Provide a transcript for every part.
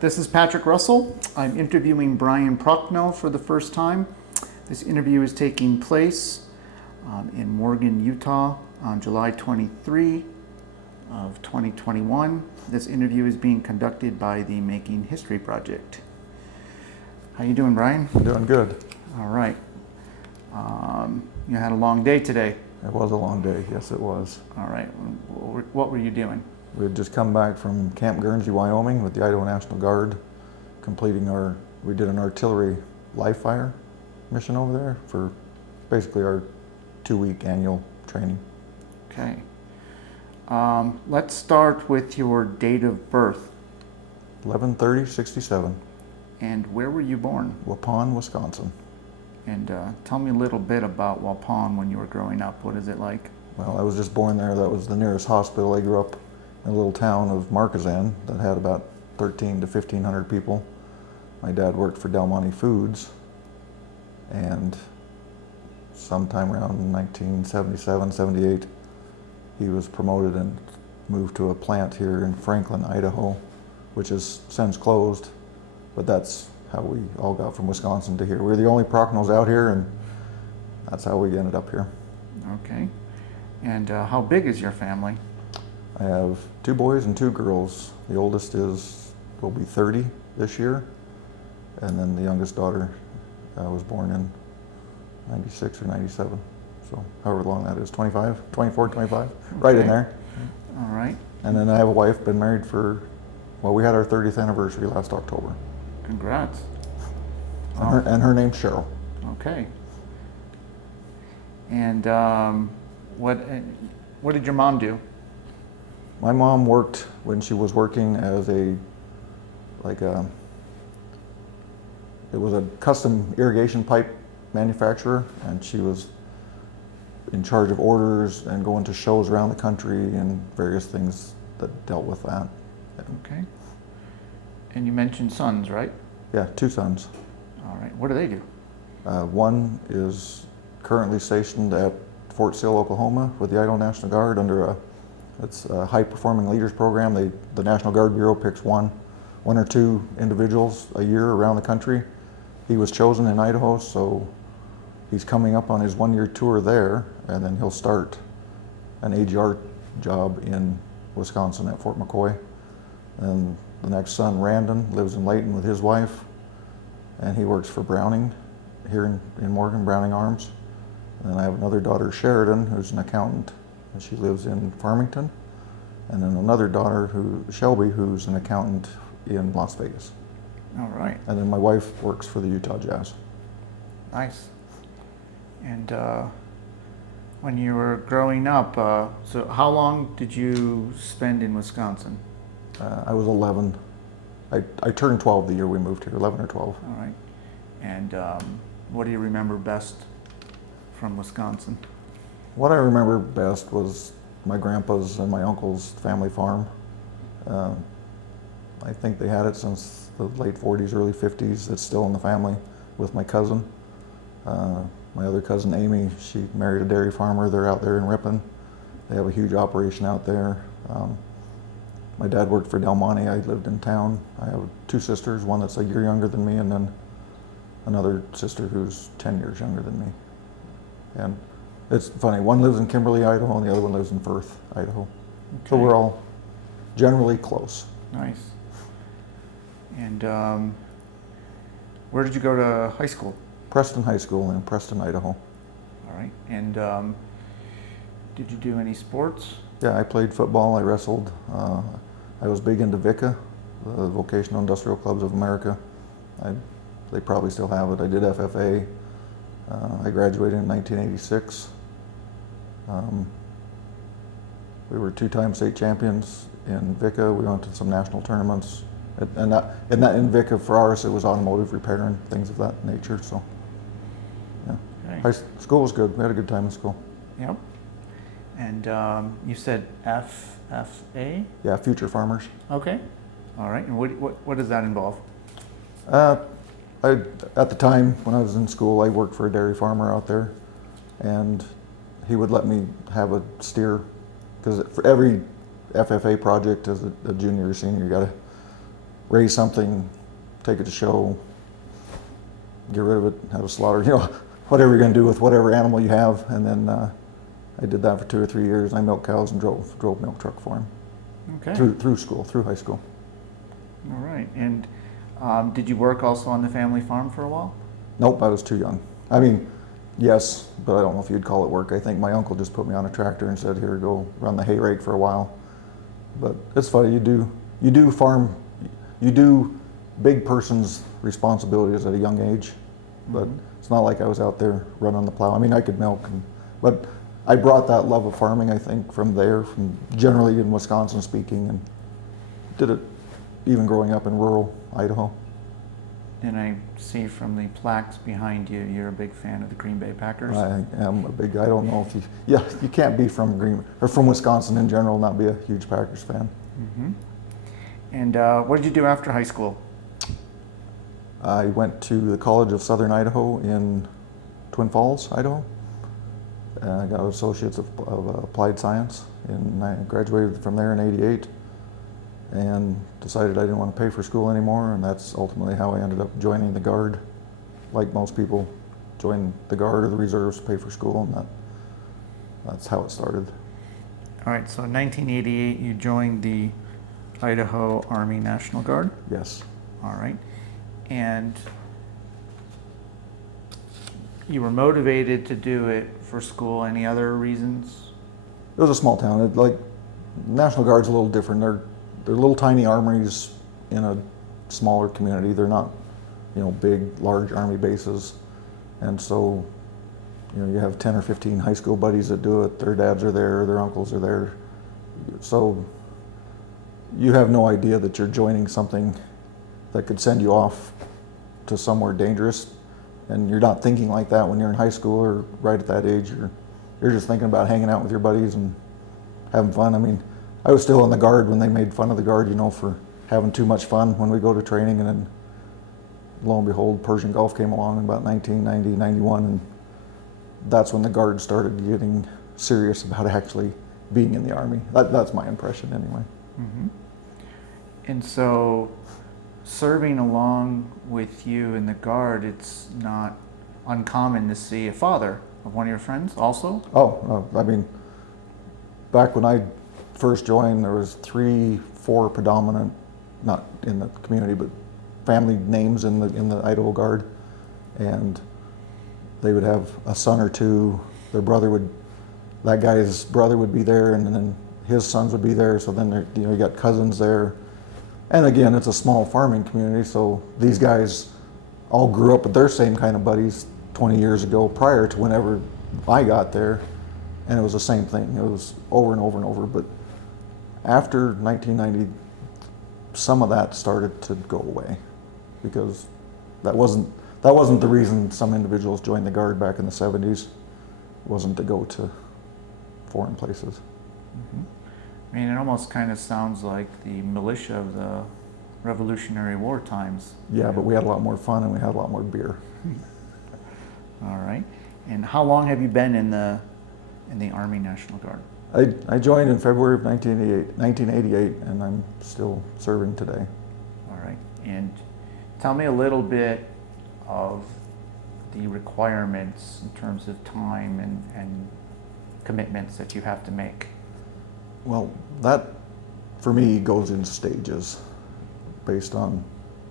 This is Patrick Russell. I'm interviewing Brian Prochnow for the first time. This interview is taking place in Morgan, Utah on July 23 of 2021. This interview is being conducted by the Making History Project. How you doing, Brian? I'm doing good. All right. You had a long day today. It was a long day, yes it was. All right. What were you doing? We had just come back from Camp Guernsey, Wyoming with the Idaho National Guard, we did an artillery live fire mission over there for basically our 2-week annual training. Okay. Let's start with your date of birth. 11/30/67, And where were you born? Waupun, Wisconsin. And tell me a little bit about Waupun when you were growing up. What is it like? Well, I was just born there. That was the nearest hospital. I grew up in a little town of Marquezan that had about 1,300 to 1,500 people. My dad worked for Del Monte Foods, and sometime around 1977, 78, he was promoted and moved to a plant here in Franklin, Idaho, which has since closed, but that's how we all got from Wisconsin to here. We're the only Prochnows out here, and that's how we ended up here. Okay. And how big is your family? I have 2 boys and 2 girls. The oldest will be 30 this year, and then the youngest daughter was born in 96 or 97. So however long that is, 25, 24, 25, right in there. All right. And then I have a wife, been married we had our 30th anniversary last October. Congrats. And her name's Cheryl. Okay. And what did your mom do? My mom worked when she was working as it was a custom irrigation pipe manufacturer, and she was in charge of orders and going to shows around the country and various things that dealt with that. Okay. And you mentioned sons, right? Yeah, 2 sons. All right. What do they do? One is currently stationed at Fort Sill, Oklahoma with the Idaho National Guard under it's a high performing leaders program. The National Guard Bureau picks one or 2 individuals a year around the country. He was chosen in Idaho, so he's coming up on his 1-year tour there, and then he'll start an AGR job in Wisconsin at Fort McCoy. And the next son, Randon, lives in Layton with his wife, and he works for Browning here in Morgan, Browning Arms. And then I have another daughter, Sheridan, who's an accountant, and she lives in Farmington. And then another daughter, Shelby, who's an accountant in Las Vegas. All right. And then my wife works for the Utah Jazz. Nice. And when you were growing up, so how long did you spend in Wisconsin? I was 11. I turned 12 the year we moved here, 11 or 12. All right. And what do you remember best from Wisconsin? What I remember best was my grandpa's and my uncle's family farm. I think they had it since the late 40s, early 50s. It's still in the family with my cousin. My other cousin, Amy, she married a dairy farmer. They're out there in Ripon. They have a huge operation out there. My dad worked for Del Monte. I lived in town. I have 2 sisters, one that's a year younger than me, and then another sister who's 10 years younger than me. And it's funny, one lives in Kimberly, Idaho, and the other one lives in Firth, Idaho. Okay. So we're all generally close. Nice. And where did you go to high school? Preston High School in Preston, Idaho. All right. And did you do any sports? Yeah, I played football, I wrestled. I was big into VICA, the Vocational Industrial Clubs of America. They probably still have it. I did FFA. I graduated in 1986. We were 2-time state champions in VICA. We went to some national tournaments. And in VICA for ours, it was automotive repair and things of that nature. So, yeah. Okay. School was good. We had a good time in school. Yep. And you said FFA? Yeah, Future Farmers. Okay. All right. And what does that involve? At the time when I was in school, I worked for a dairy farmer out there, and he would let me have a steer, because for every FFA project as a junior or senior, you got to raise something, take it to show, get rid of it, have a slaughter, whatever you're going to do with whatever animal you have. And then I did that for 2 or 3 years. I milked cows and drove milk truck for him. Okay. Through school, through high school. All right. And did you work also on the family farm for a while? Nope, I was too young. I mean, yes, but I don't know if you'd call it work. I think my uncle just put me on a tractor and said, "Here, go run the hay rake for a while." But it's funny, you do farm, you do big person's responsibilities at a young age, but it's not like I was out there running the plow. I mean, I could milk, but I brought that love of farming, I think, from there, from generally in Wisconsin speaking, and did it even growing up in rural Idaho. And I see from the plaques behind you, you're a big fan of the Green Bay Packers. I am a big, I don't know if you can't be from from Wisconsin in general, not be a huge Packers fan. Mm-hmm. And what did you do after high school? I went to the College of Southern Idaho in Twin Falls, Idaho. And I got an Associates of Applied Science, and I graduated from there in '88 and decided I didn't want to pay for school anymore, and that's ultimately how I ended up joining the Guard. Like most people, join the Guard or the Reserves to pay for school, and that's how it started. All right, so in 1988 you joined the Idaho Army National Guard? Yes. All right. And you were motivated to do it for school. Any other reasons? It was a small town. National Guard's a little different. They're little tiny armories in a smaller community. They're not, big, large army bases. And so, you have 10 or 15 high school buddies that do it. Their dads are there, their uncles are there. So you have no idea that you're joining something that could send you off to somewhere dangerous. And you're not thinking like that when you're in high school or right at that age. You're just thinking about hanging out with your buddies and having fun. I mean, I was still in the Guard when they made fun of the Guard, for having too much fun when we go to training. And then lo and behold, Persian Gulf came along in about 1990, 91, and that's when the Guard started getting serious about actually being in the Army. That's my impression anyway. Mm-hmm. And so serving along with you in the Guard, it's not uncommon to see a father of one of your friends also? I mean, back when I first joined, there was 3-4 predominant, not in the community, but family names in the Idaho Guard, and they would have a son or two. That guy's brother would be there, and then his sons would be there. So then you got cousins there, and again, it's a small farming community. So these guys all grew up with their same kind of buddies 20 years ago, prior to whenever I got there, and it was the same thing. It was over and over and over. But after 1990, some of that started to go away, because that wasn't the reason some individuals joined the Guard back in the 70s. It wasn't to go to foreign places. Mm-hmm. I mean, it almost kind of sounds like the militia of the Revolutionary War times. Yeah, but we had a lot more fun and we had a lot more beer. All right. And how long have you been in the Army National Guard? I joined in February of 1988, and I'm still serving today. All right. And tell me a little bit of the requirements in terms of time and commitments that you have to make. Well, that for me goes in stages based on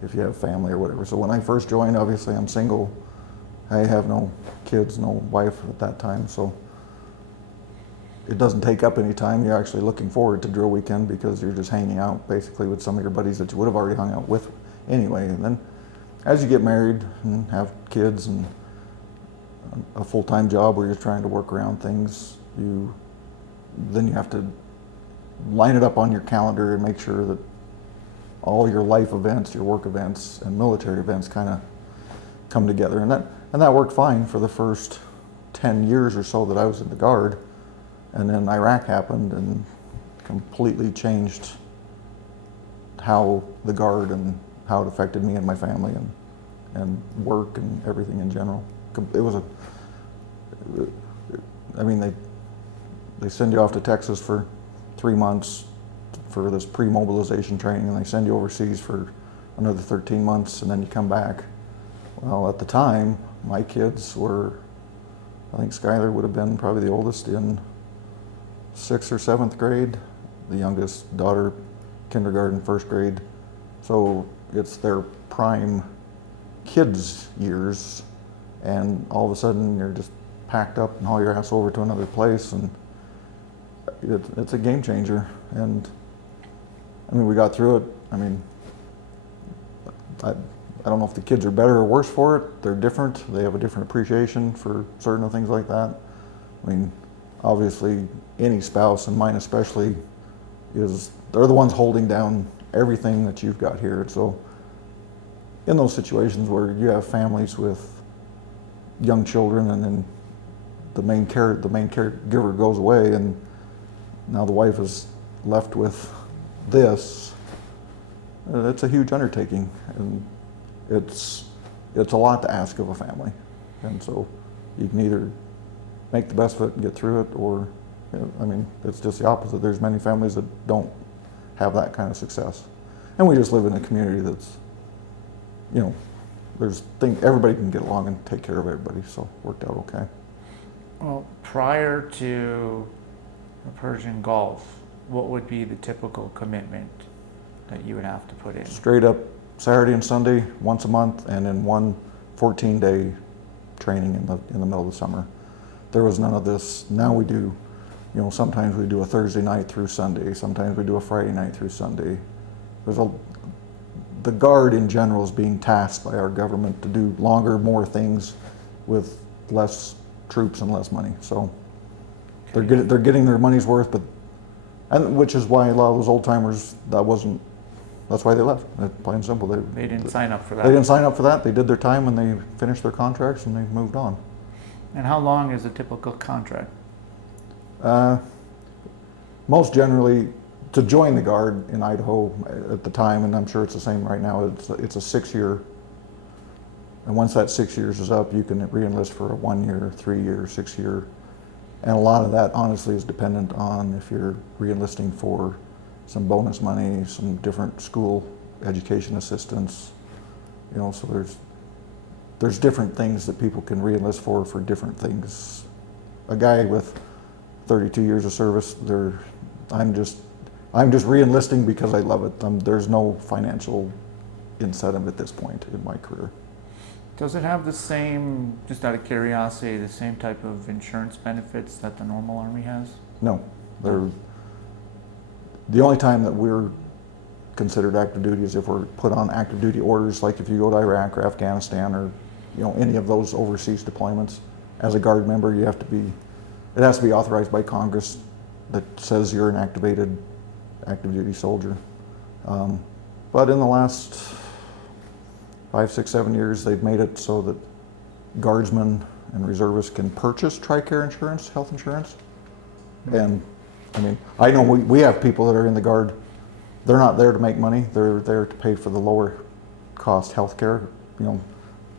if you have family or whatever. So when I first joined, obviously I'm single. I have no kids, no wife at that time, so it doesn't take up any time. You're actually looking forward to drill weekend because you're just hanging out basically with some of your buddies that you would have already hung out with anyway. And then as you get married and have kids and a full-time job where you're trying to work around things, then you have to line it up on your calendar and make sure that all your life events, your work events, and military events kind of come together. And that worked fine for the first 10 years or so that I was in the Guard. And then Iraq happened and completely changed how the Guard and how it affected me and my family and work and everything in general. It was they send you off to Texas for 3 months for this pre-mobilization training, and they send you overseas for another 13 months, and then you come back. Well, at the time, my kids were, I think Skylar would have been probably the oldest in 6th or 7th grade, the youngest daughter, kindergarten, 1st grade. So it's their prime kids years, and all of a sudden you're just packed up and haul your ass over to another place, and it's a game changer. And I mean, we got through it. I mean, I don't know if the kids are better or worse for it. They're different. They have a different appreciation for certain things like that. I mean, obviously, any spouse, and mine especially, they're the ones holding down everything that you've got here. So in those situations where you have families with young children, and then the main caregiver goes away, and now the wife is left with this, it's a huge undertaking, and it's a lot to ask of a family. And so you can either make the best of it and get through it, or, I mean, it's just the opposite. There's many families that don't have that kind of success. And we just live in a community that's, everybody can get along and take care of everybody, so it worked out okay. Well, prior to the Persian Gulf, what would be the typical commitment that you would have to put in? Straight up Saturday and Sunday, once a month, and then one 14-day training in the middle of the summer. There was none of this. Now we do, sometimes we do a Thursday night through Sunday, sometimes we do a Friday night through Sunday. The Guard in general is being tasked by our government to do longer, more things with less troops and less money. So they're getting their money's worth, and which is why a lot of those old timers, that's why they left. Plain and simple. They didn't sign up for that. They didn't sign up for that. They did their time and they finished their contracts and they moved on. And how long is a typical contract? Most generally, to join the Guard in Idaho at the time, and I'm sure it's the same right now, it's a 6-year. And once that 6 years is up, you can re-enlist for a 1-year, 3-year, 6-year. And a lot of that honestly is dependent on if you're re-enlisting for some bonus money, some different school education assistance, so there's different things that people can re-enlist for different things. A guy with 32 years of service, I'm just re-enlisting because I love it. There's no financial incentive at this point in my career. Does it have the same, just out of curiosity, the same type of insurance benefits that the normal Army has? No. The only time that we're considered active duty is if we're put on active duty orders, like if you go to Iraq or Afghanistan or any of those overseas deployments. As a Guard member, it has to be authorized by Congress that says you're an activated active duty soldier. But in the last 5, 6, 7 years, they've made it so that Guardsmen and reservists can purchase TRICARE insurance, health insurance. And I mean, I know we have people that are in the Guard, they're not there to make money, they're there to pay for the lower cost health care.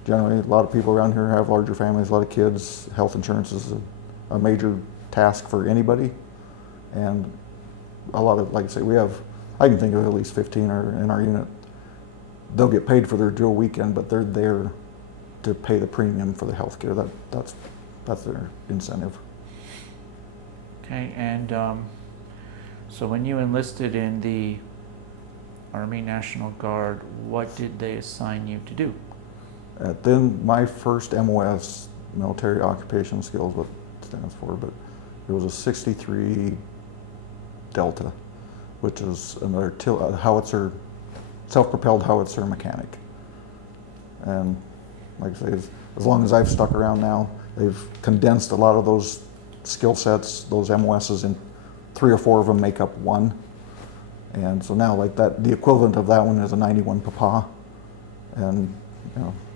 Generally a lot of people around here have larger families, a lot of kids. Health insurance is a major task for anybody. And a lot of, like I say, I can think of at least 15 in our unit. They'll get paid for their dual weekend, but they're there to pay the premium for the health care. That's their incentive. Okay, and so when you enlisted in the Army National Guard, what did they assign you to do? Then my first MOS, Military Occupation Skills, what it stands for, but it was a 63 Delta, which is a howitzer, self-propelled howitzer mechanic. And like I say, as long as I've stuck around now, they've condensed a lot of those skill sets, those MOSs, in 3 or 4 of them make up one. And so now, like that, the equivalent of that one is a 91 Papa. And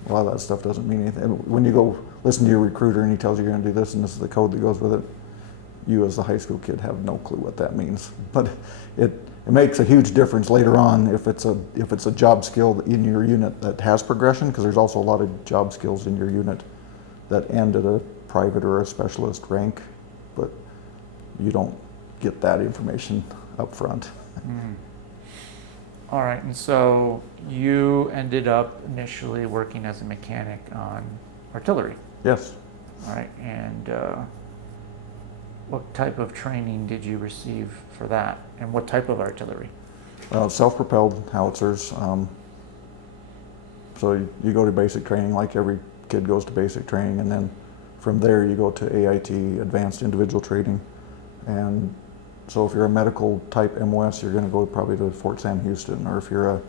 a lot of that stuff doesn't mean anything. And when you go listen to your recruiter and he tells you you're going to do this and this is the code that goes with it, you as a high school kid have no clue what that means. But it makes a huge difference later on if it's a job skill in your unit that has progression, because there's also a lot of job skills in your unit that end at a private or a specialist rank, but you don't get that information up front. All right, and so you ended up initially working as a mechanic on artillery. Yes. All right, and what type of training did you receive for that, and what type of artillery? Self-propelled howitzers. So you go to basic training like every kid goes to basic training, and then from there you go to AIT, Advanced Individual Training. And so if you're a medical type MOS, you're going to go probably to Fort Sam Houston, or if you're a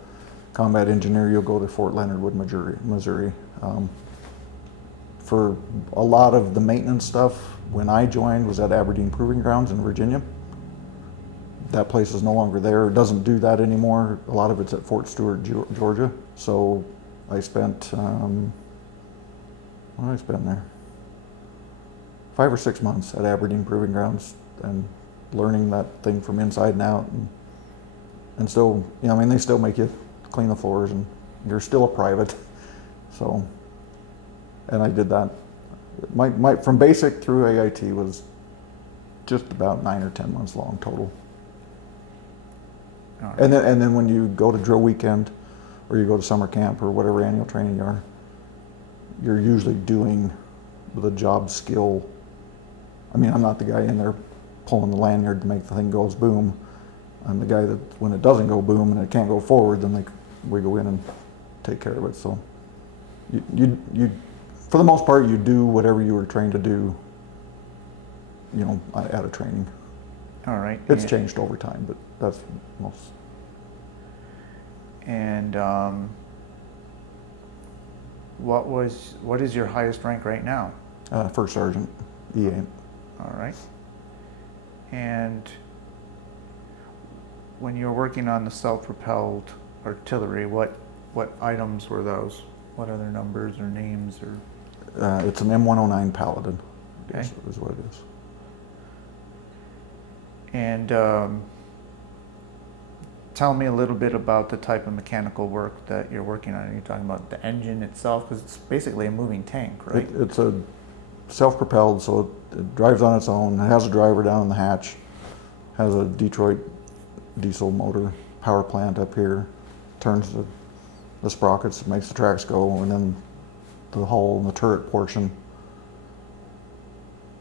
combat engineer, you'll go to Fort Leonard Wood, Missouri. For a lot of the maintenance stuff, when I joined, was at Aberdeen Proving Grounds in Virginia. That place is no longer there. It doesn't do that anymore. A lot of it's at Fort Stewart, Georgia. So I spent, what did I spend there? 5 or 6 months at Aberdeen Proving Grounds and learning that thing from inside and out. And still, you know, I mean, they still make you clean the floors, and you're still a private. So, and I did that. From basic through AIT was just about 9 or 10 months long total. All right. And then when you go to drill weekend, or you go to summer camp, or whatever annual training you are, you're usually doing the job skill. I mean, I'm not the guy in there pulling the lanyard to make the thing goes boom. I'm the guy that when it doesn't go boom and it can't go forward, then we go in and take care of it. So you for the most part, you do whatever you were trained to do, you know, at a training. All right. It's changed over time, but that's most. And what is your highest rank right now? First sergeant, EA. All right. And when you're working on the self-propelled artillery, what items were those? What other numbers or names or? It's an M109 Paladin. Okay. Is what it is. And tell me a little bit about the type of mechanical work that you're working on. Are you talking about the engine itself? Because it's basically a moving tank, right? It's a self-propelled, so it drives on its own. It has a driver down in the hatch. Has a Detroit diesel motor power plant up here. Turns the sprockets, makes the tracks go, and then the hull and the turret portion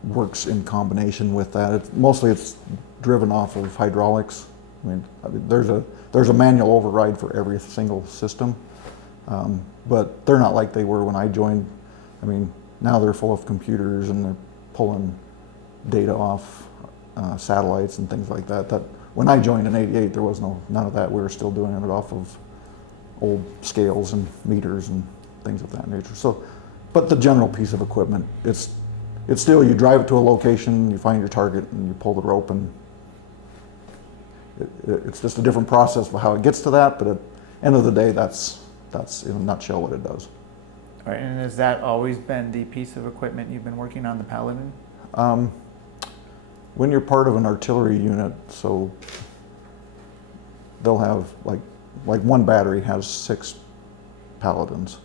works in combination with that. Mostly it's driven off of hydraulics. I mean, there's a manual override for every single system, but they're not like they were when I joined. I mean, now they're full of computers and they're pulling data off satellites and things like that. That when I joined in '88, there was none of that. We were still doing it off of old scales and meters and things of that nature. So, but the general piece of equipment, it's still, you drive it to a location, you find your target, and you pull the rope, and it's just a different process for how it gets to that. But at the end of the day, that's in a nutshell what it does. All right, and has that always been the piece of equipment you've been working on, the Paladin? When you're part of an artillery unit, so they'll have like one battery has 6 Paladins,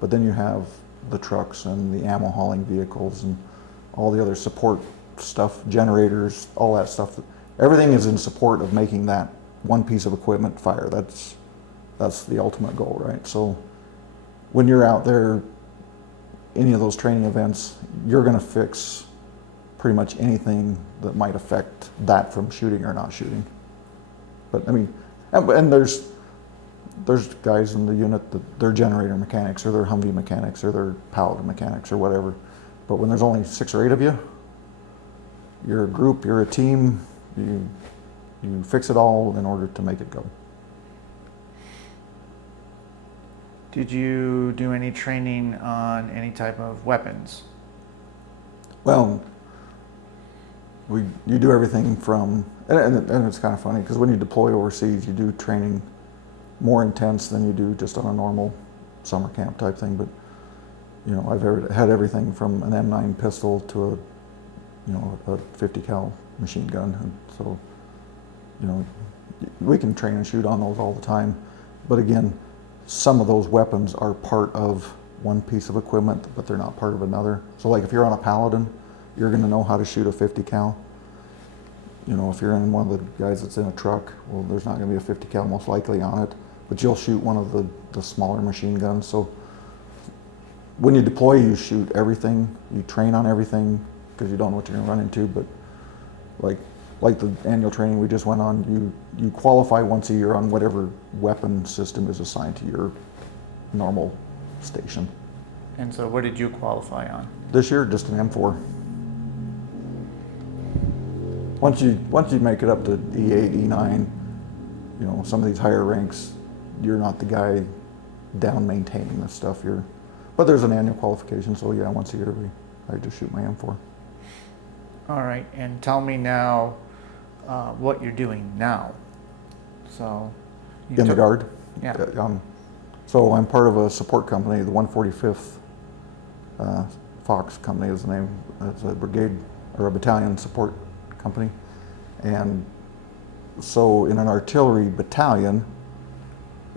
but then you have the trucks and the ammo hauling vehicles and all the other support stuff, generators, all that stuff. Everything is in support of making that one piece of equipment fire. That's the ultimate goal, right? So when you're out there, any of those training events, you're going to fix pretty much anything that might affect that from shooting or not shooting. But I mean, and there's guys in the unit that they're generator mechanics, or they're Humvee mechanics, or they're Paladin mechanics, or whatever. But when there's only 6 or 8 of you, you're a group, you're a team, you fix it all in order to make it go. Did you do any training on any type of weapons? Well, you do everything from, and it's kind of funny because when you deploy overseas, you do training more intense than you do just on a normal summer camp type thing. But you know, I've had everything from an M9 pistol to a 50 cal machine gun, and so you know, we can train and shoot on those all the time. But again, some of those weapons are part of one piece of equipment, but they're not part of another. So like if you're on a Paladin, you're going to know how to shoot a 50 cal. you know, if you're in one of the guys that's in a truck, well, there's not going to be a 50 cal most likely on it, but you'll shoot one of the smaller machine guns. So when you deploy, you shoot everything, you train on everything because you don't know what you're going to run into. But like the annual training we just went on, you qualify once a year on whatever weapon system is assigned to your normal station. And so what did you qualify on? This year, just an M4. Once you make it up to E8, E9, you know, some of these higher ranks, you're not the guy down maintaining this stuff. But there's an annual qualification, so yeah, once a year I just shoot my M4. All right, and tell me now what you're doing now. So In the Guard? Yeah. So I'm part of a support company, the 145th Fox Company is the name. It's a brigade or a battalion support company. And so in an artillery battalion,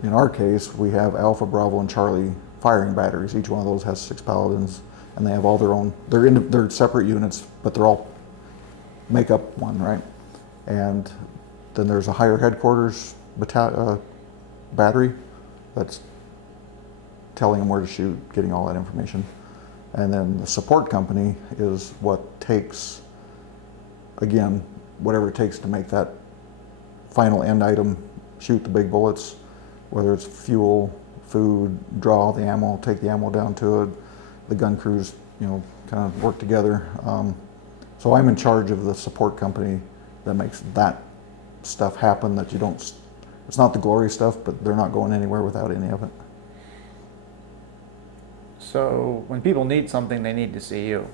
in our case, we have Alpha, Bravo, and Charlie firing batteries. Each one of those has 6 paladins, and they have all their own, they're separate units, but they're all make up one, right? And then there's a higher headquarters battery that's telling them where to shoot, getting all that information. And then the support company is what takes, again, whatever it takes to make that final end item, shoot the big bullets, whether it's fuel, food, draw the ammo, take the ammo down to it. The gun crews, you know, kind of work together. So I'm in charge of the support company that makes that stuff happen, that you don't, it's not the glory stuff, but they're not going anywhere without any of it. So when people need something, they need to see you.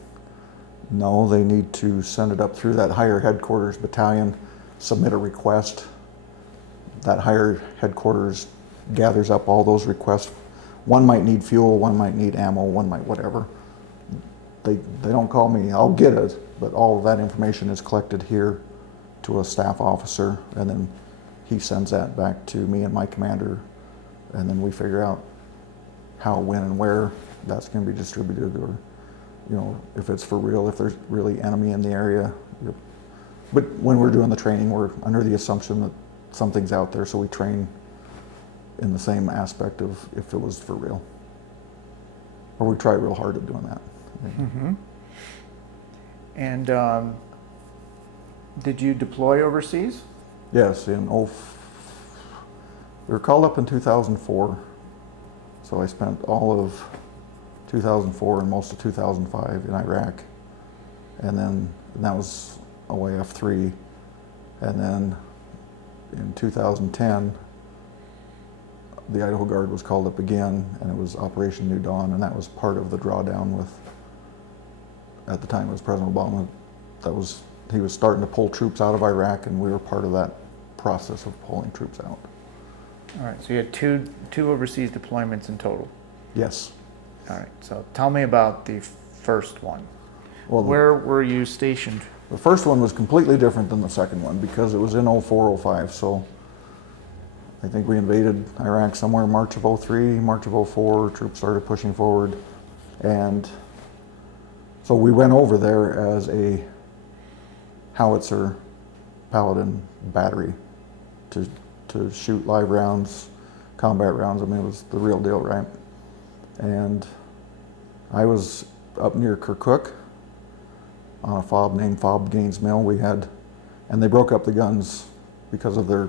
No, they need to send it up through that higher headquarters battalion, submit a request. That higher headquarters gathers up all those requests. One might need fuel, one might need ammo, one might whatever. They don't call me, I'll get it, but all of that information is collected here to a staff officer, and then he sends that back to me and my commander, and then we figure out how, when, and where that's going to be distributed, or, you know, if it's for real, if there's really enemy in the area. But when we're doing the training, we're under the assumption that something's out there, so we train in the same aspect of if it was for real. Or we try real hard at doing that. Mm-hmm. And did you deploy overseas? Yes, we were called up in 2004, so I spent all of 2004 and most of 2005 in Iraq, and that was OAF3, and then in 2010 the Idaho Guard was called up again, and it was Operation New Dawn, and that was part of the drawdown with, at the time it was President Obama. He was starting to pull troops out of Iraq, and we were part of that process of pulling troops out. All right, so you had two overseas deployments in total. Yes. All right, so tell me about the first one. Well, where were you stationed? The first one was completely different than the second one because it was in 04, 05. So I think we invaded Iraq somewhere March of 03, March of 04, troops started pushing forward. And so we went over there as a howitzer Paladin battery to shoot live rounds, combat rounds. I mean, it was the real deal, right? And I was up near Kirkuk on a fob named Fob Gaines Mill. And they broke up the guns because of their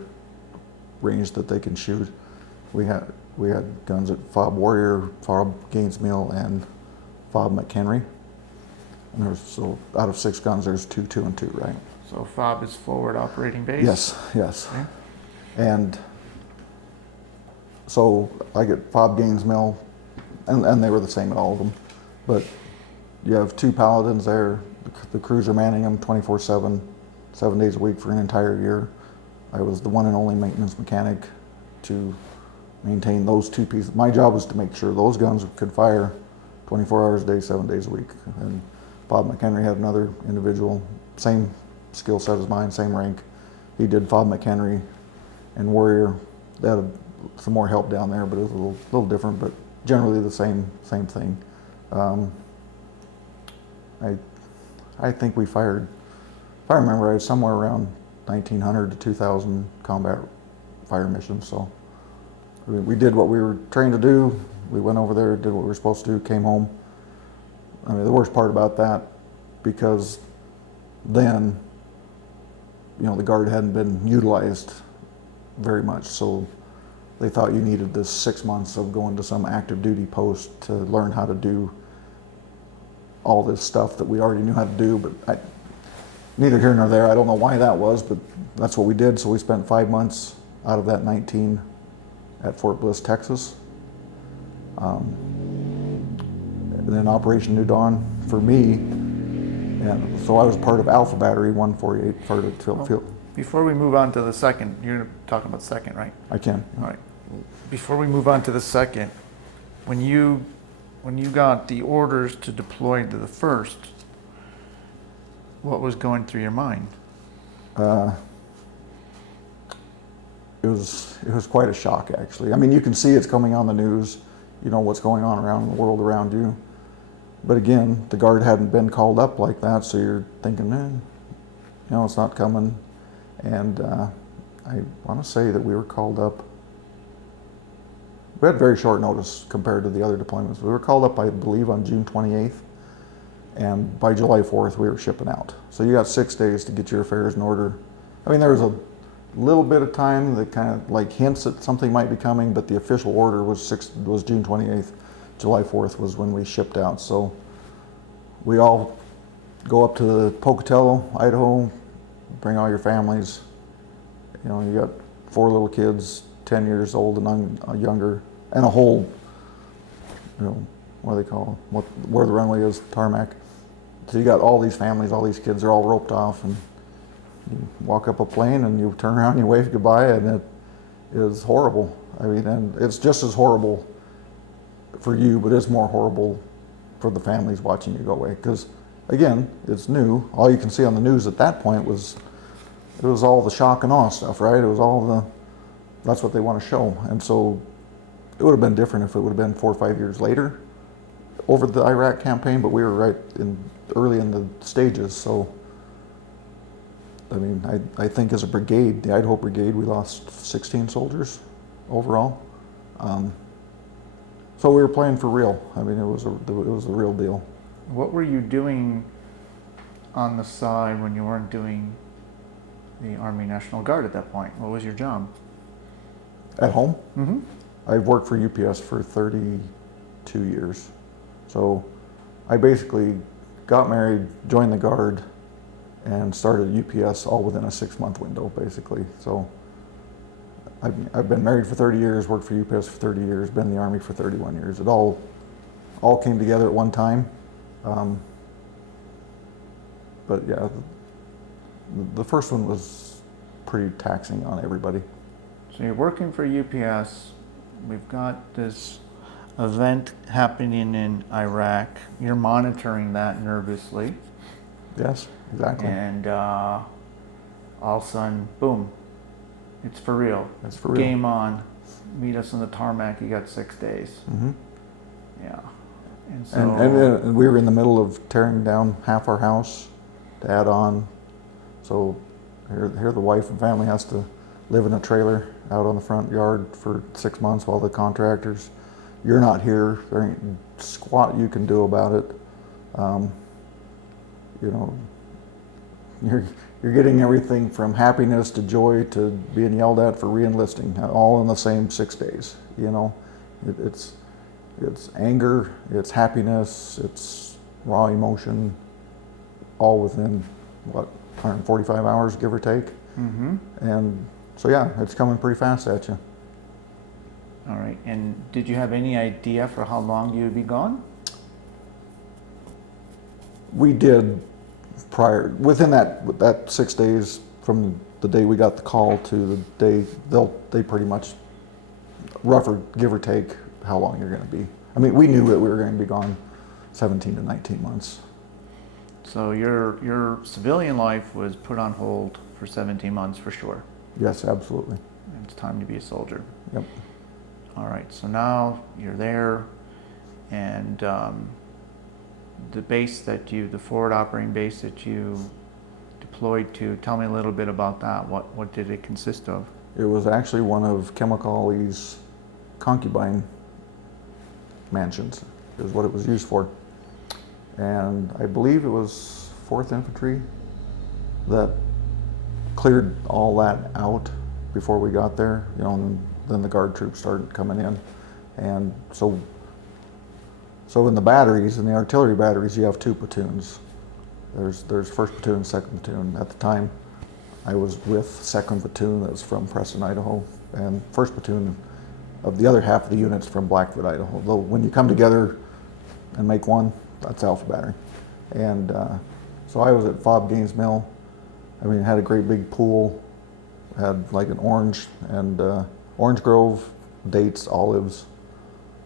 range that they can shoot. We had guns at Fob Warrior, Fob Gaines Mill, and Fob McHenry. And so out of 6 guns, there's 2, 2, and 2, right? So FOB is forward operating base? Yes. Okay. And so I get Fob Gaines Mill, and they were the same at all of them. But you have 2 Paladins there. The crews are manning them 24/7, 7 days a week for an entire year. I was the one and only maintenance mechanic to maintain those 2 pieces. My job was to make sure those guns could fire 24 hours a day, 7 days a week. And Bob McHenry had another individual, same skill set as mine, same rank. He did Bob McHenry and Warrior. They had some more help down there, but it was a little different, but generally the same thing. I think we fired if I remember right, somewhere around 1,900 to 2,000 combat fire missions. So we did what we were trained to do. We went over there, did what we were supposed to do, came home. I mean, the worst part about that, because then, you know, the Guard hadn't been utilized very much, so they thought you needed this 6 months of going to some active duty post to learn how to do all this stuff that we already knew how to do, but neither here nor there. I don't know why that was, but that's what we did. So we spent 5 months out of that 19 at Fort Bliss, Texas. And then Operation New Dawn for me, and so I was part of Alpha Battery 148, part of field. Before we move on to the second, you're talking about second, right? I can. All right. Before we move on to the second, when you got the orders to deploy to the first, what was going through your mind? It was quite a shock, actually. I mean, you can see it's coming on the news, you know what's going on around the world around you. But again, the Guard hadn't been called up like that, so you're thinking, you know, it's not coming. And I want to say that we were called up. We had very short notice compared to the other deployments. We were called up, I believe, on June 28th, and by July 4th, we were shipping out. So you got 6 days to get your affairs in order. I mean, there was a little bit of time that kind of like hints that something might be coming, but the official order was June 28th. July 4th was when we shipped out. So we all go up to Pocatello, Idaho, bring all your families. You know, you got 4 little kids, 10 years old and younger, and a whole, you know, what do they call it? Where the runway is, tarmac. So you got all these families, all these kids are all roped off, and you walk up a plane and you turn around and you wave goodbye, and it is horrible. I mean, and it's just as horrible for you, but it's more horrible for the families watching you go away. Because again, it's new. All you can see on the news at that point was all the shock and awe stuff, right? It was that's what they want to show. And so it would have been different if it would have been 4 or 5 years later over the Iraq campaign, but we were right early in the stages. So I mean, I think as a brigade, the Idaho Brigade, we lost 16 soldiers overall. So we were playing for real. I mean, it was the real deal. What were you doing on the side when you weren't doing the Army National Guard at that point? What was your job? At home? Mm-hmm. I've worked for UPS for 32 years. So I basically got married, joined the Guard, and started UPS all within a 6-month window, basically. So I've been married for 30 years, worked for UPS for 30 years, been in the Army for 31 years. It all came together at one time. But yeah, the first one was pretty taxing on everybody. So you're working for UPS. We've got this event happening in Iraq. You're monitoring that nervously. Yes, exactly. And all of a sudden, boom, it's for real. It's for real. Game on. Meet us on the tarmac. You got 6 days. Mm-hmm. Yeah. And so. And we were in the middle of tearing down half our house to add on. So here the wife and family has to live in a trailer out on the front yard for 6 months while the contractors. You're not here. There ain't squat you can do about it. You know, you're getting everything from happiness to joy to being yelled at for re-enlisting, all in the same 6 days. You know, it's anger, it's happiness, it's raw emotion, all within 145 hours, give or take. Mm-hmm. And so yeah, it's coming pretty fast at you. All right. And did you have any idea for how long you would be gone? We did within that 6 days from the day we got the call to the day they pretty much give or take how long you're going to be. I mean, we knew that we were going to be gone 17 to 19 months. So your civilian life was put on hold for 17 months for sure. Yes, absolutely. It's time to be a soldier. Yep. All right. So now you're there, and the forward operating base that you deployed to. Tell me a little bit about that. What did it consist of? It was actually one of Chemical's concubine mansions, is what it was used for. And I believe it was 4th Infantry that cleared all that out before we got there, and then the Guard troops started coming in. And so in the batteries, in the artillery batteries, you have 2 platoons. There's 1st platoon, 2nd platoon. At the time, I was with 2nd platoon that was from Preston, Idaho, and 1st platoon of the other half of the units from Blackfoot, Idaho. Though when you come together and make one, that's Alpha Battery. And so I was at Fob Gaines Mill. I mean, it had a great big pool, had like an orange and orange grove, dates, olives,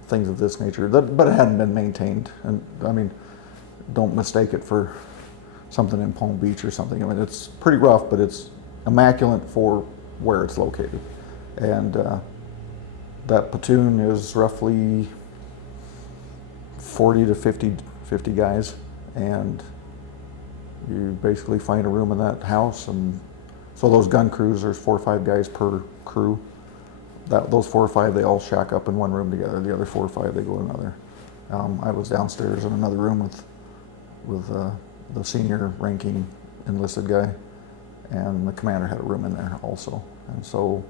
things of this nature, but it hadn't been maintained. And I mean, don't mistake it for something in Palm Beach or something. I mean, it's pretty rough, but it's immaculate for where it's located. And that platoon is roughly 40 to 50 guys, and you basically find a room in that house. And so those gun crews, there's 4 or 5 guys per crew. Those 4 or 5, they all shack up in one room together. The other 4 or 5, they go in another. I was downstairs in another room with the senior ranking enlisted guy, and the commander had a room in there also. And so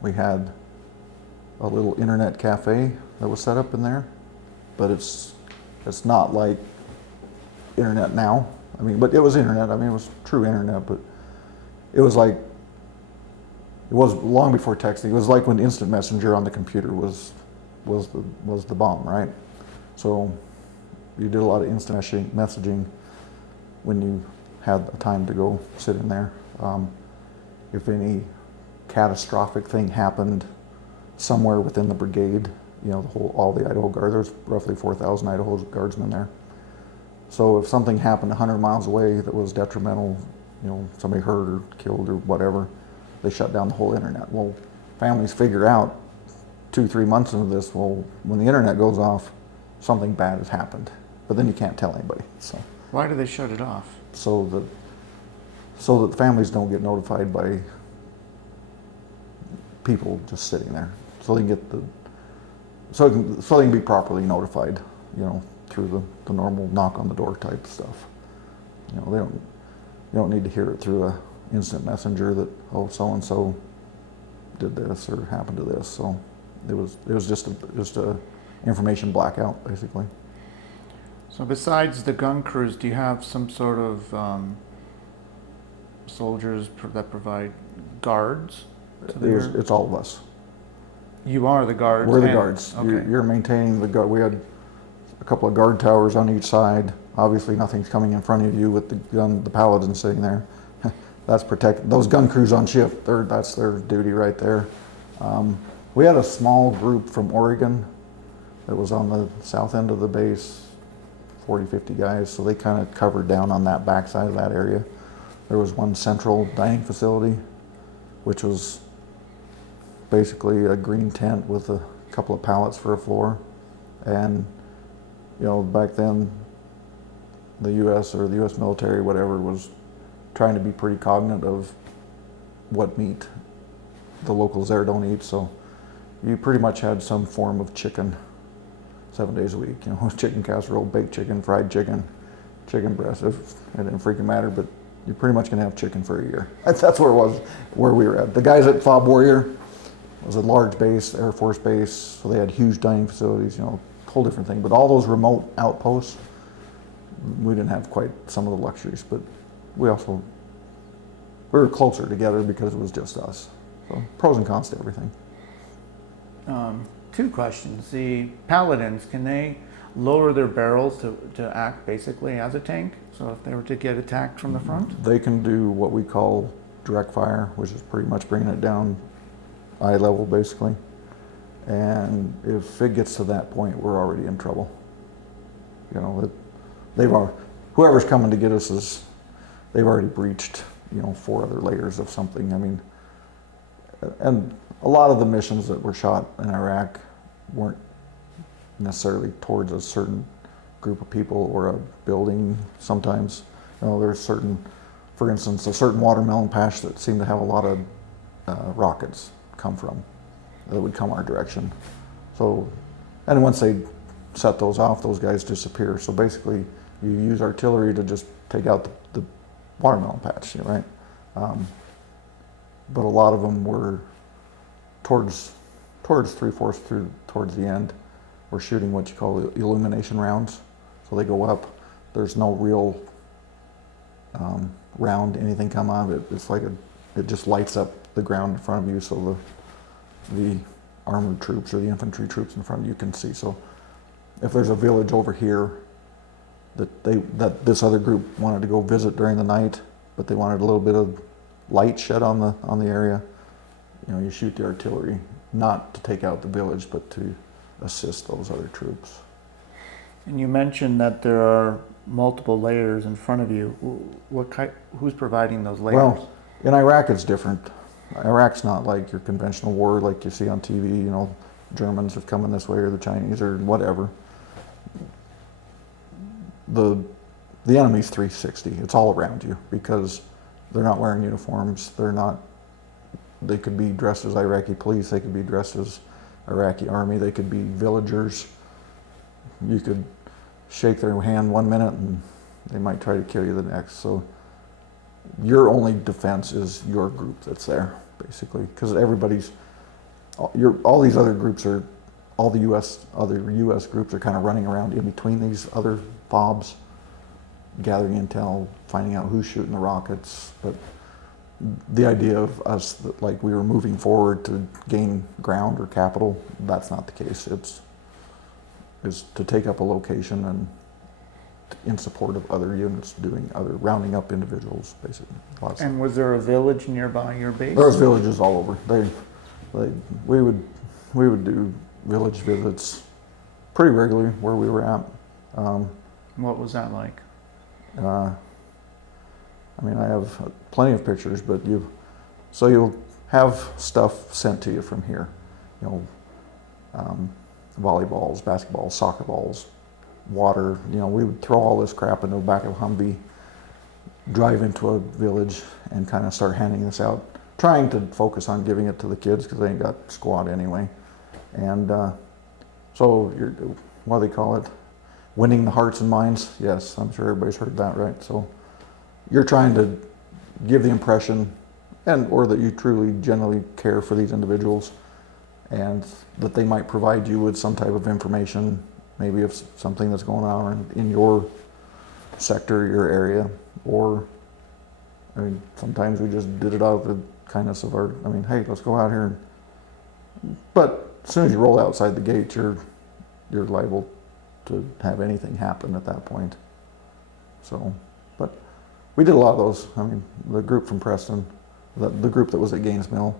we had a little internet cafe that was set up in there, but it's not like internet now. I mean, but it was internet. I mean, it was true internet, but it was like, it was long before texting. It was like when instant messenger on the computer was the bomb, right? So you did a lot of instant messaging when you had a time to go sit in there. If any catastrophic thing happened somewhere within the brigade, all the Idaho Guard, there's roughly 4,000 Idaho Guardsmen there. So if something happened 100 miles away that was detrimental, somebody hurt or killed or whatever, they shut down the whole internet. Well, families figure out 2-3 months into this, well, when the internet goes off, something bad has happened, but then you can't tell anybody. So why do they shut it off? So that families don't get notified by people just sitting there, so they can get so they can be properly notified, through the normal knock on the door type stuff. You don't need to hear it through a instant messenger that, oh, so and so did this or happened to this. So it was just a information blackout basically. So besides the gun crews, do you have some sort of soldiers that provide guards? It's all of us. You are the guards? We're the guards. Okay. You're maintaining the guard. We had a couple of guard towers on each side. Obviously nothing's coming in front of you with the paladin sitting there. That's protect those gun crews on shift. That's their duty right there. We had a small group from Oregon that was on the south end of the base, 40, 50 guys, so they kind of covered down on that backside of that area. There was one central dining facility, which was basically a green tent with a couple of pallets for a floor. And back then, the U.S. or the U.S. military, whatever, was trying to be pretty cognizant of what meat the locals there don't eat. So you pretty much had some form of chicken 7 days a week. Chicken casserole, baked chicken, fried chicken, chicken breast. It didn't freaking matter, but you're pretty much gonna have chicken for a year. That's where it was, where we were at. The guys at Fob Warrior was a large base, Air Force base, so they had huge dining facilities, whole different thing. But all those remote outposts, we didn't have quite some of the luxuries, but we were closer together because it was just us. So pros and cons to everything. 2 questions. The paladins, can they lower their barrels to act basically as a tank? So if they were to get attacked from the front? They can do what we call direct fire, which is pretty much bringing it down eye level basically. And if it gets to that point, we're already in trouble. Whoever's coming to get us they've already breached, 4 other layers of something. I mean, and a lot of the missions that were shot in Iraq weren't necessarily towards a certain group of people or a building. Sometimes There's certain, for instance, a certain watermelon patch that seemed to have a lot of rockets come from, that would come our direction. So, and once they set those off, those guys disappear. So basically, you use artillery to just take out the watermelon patch, right? But a lot of them were towards 3/4 through towards the end. We're shooting what you call illumination rounds. So they go up. There's no real round, anything come out of it. It's like it just lights up the ground in front of you, so the armored troops or the infantry troops in front of you can see. So if there's a village over here that this other group wanted to go visit during the night, but they wanted a little bit of light shed on the area, you shoot the artillery, not to take out the village, but to assist those other troops. And you mentioned that there are multiple layers in front of you. Who's providing those layers? Well, in Iraq it's different. Iraq's not like your conventional war like you see on TV, Germans have come in this way or the Chinese or whatever. The enemy's 360. It's all around you because they're not wearing uniforms. They could be dressed as Iraqi police. They could be dressed as Iraqi army. They could be villagers. You could shake their hand 1 minute and they might try to kill you the next. So your only defense is your group that's there, basically, because all these other groups are, all the other U.S. groups are kind of running around in between these other FOBs, gathering intel, finding out who's shooting the rockets. But the idea of us, that, like we were moving forward to gain ground or capital, that's not the case. Is to take up a location and in support of other units rounding up individuals, basically. And was there a village nearby your base? There was villages all over. We would do village visits pretty regularly where we were at. What was that like? I have plenty of pictures, but you'll have stuff sent to you from here. Volleyballs, basketballs, soccer balls, water. We would throw all this crap into the back of a Humvee, drive into a village, and kind of start handing this out, trying to focus on giving it to the kids because they ain't got squat anyway. And so you're, what do they call it? Winning the hearts and minds. Yes, I'm sure everybody's heard that, right? So you're trying to give the impression, or that you truly, genuinely care for these individuals, and that they might provide you with some type of information, maybe of something that's going on in your sector, your area, or, sometimes we just did it out of the kindness of hey, let's go out here. But as soon as you roll outside the gate, you're liable to have anything happen at that point. So, but we did a lot of those. The group from Preston, the group that was at Gaines Mill,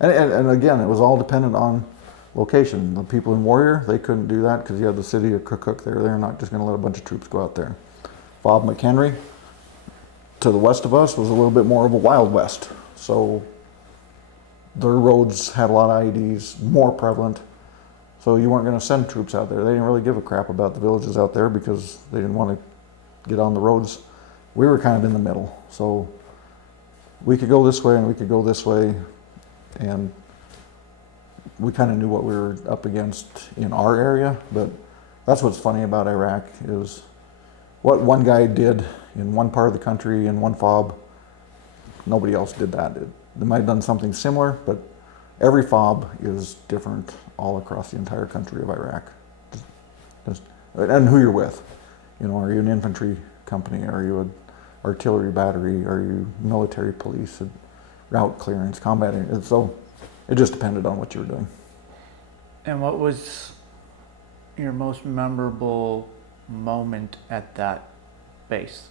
and again, it was all dependent on location. The people in Warrior, they couldn't do that because you had the city of Cook there. They're not just going to let a bunch of troops go out there. Bob McHenry, to the west of us, was a little bit more of a Wild West. So their roads had a lot of IEDs, more prevalent. So you weren't going to send troops out there. They didn't really give a crap about the villages out there because they didn't want to get on the roads. We were kind of in the middle. So we could go this way and we could go this way. And we kind of knew what we were up against in our area. But that's what's funny about Iraq is what one guy did in one part of the country in one FOB, nobody else did that. They might have done something similar, but every FOB is different all across the entire country of Iraq. And who you're with. Are you an infantry company? Are you an artillery battery? Are you military police? Route clearance, combating. So it just depended on what you were doing. And what was your most memorable moment at that base?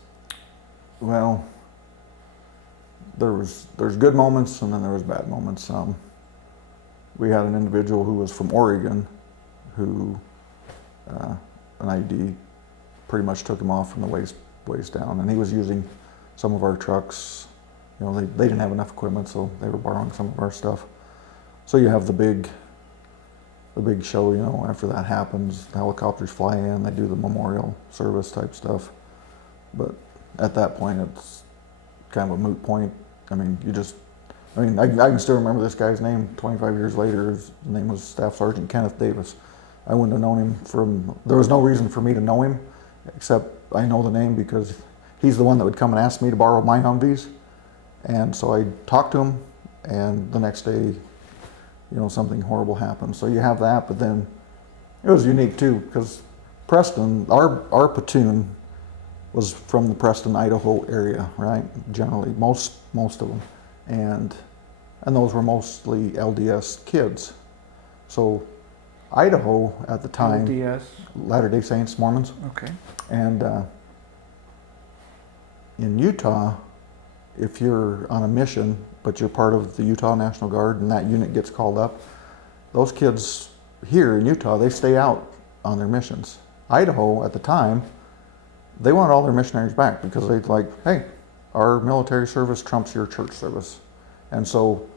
Well, there's good moments and then there was bad moments. We had an individual who was from Oregon who an IED pretty much took him off from the waist down, and he was using some of our trucks. They didn't have enough equipment, so they were borrowing some of our stuff. So you have the big show, after that happens, the helicopters fly in, they do the memorial service type stuff. at that point, it's kind of a moot point. I mean, I can still remember this guy's name 25 years later. His name was Staff Sergeant Kenneth Davis. I wouldn't have known him there was no reason for me to know him, except I know the name because he's the one that would come and ask me to borrow my Humvees. And so I talked to him, and the next day, something horrible happened. So you have that, but then it was unique too, because Preston, our platoon was from the Preston, Idaho area, right? Generally, most of them. And those were mostly LDS kids. So Idaho at the time, LDS. Latter-day Saints, Mormons. Okay. And in Utah, if you're on a mission, but you're part of the Utah National Guard and that unit gets called up, those kids here in Utah, they stay out on their missions. Idaho at the time, they wanted all their missionaries back because they'd like, hey, our military service trumps your church service. And so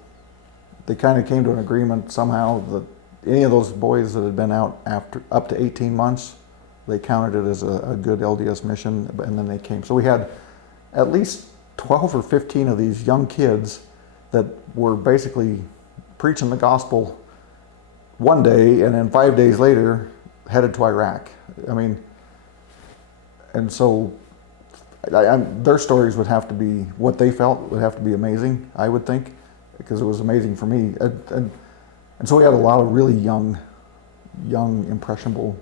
they kind of came to an agreement somehow that any of those boys that had been out after up to 18 months, they counted it as a good LDS mission, and then they came. So we had at least 12 or 15 of these young kids that were basically preaching the gospel one day, and then 5 days later headed to Iraq. I mean, and so their stories would have to be, what they felt would have to be amazing, I would think, because it was amazing for me. And so we had a lot of really young, impressionable,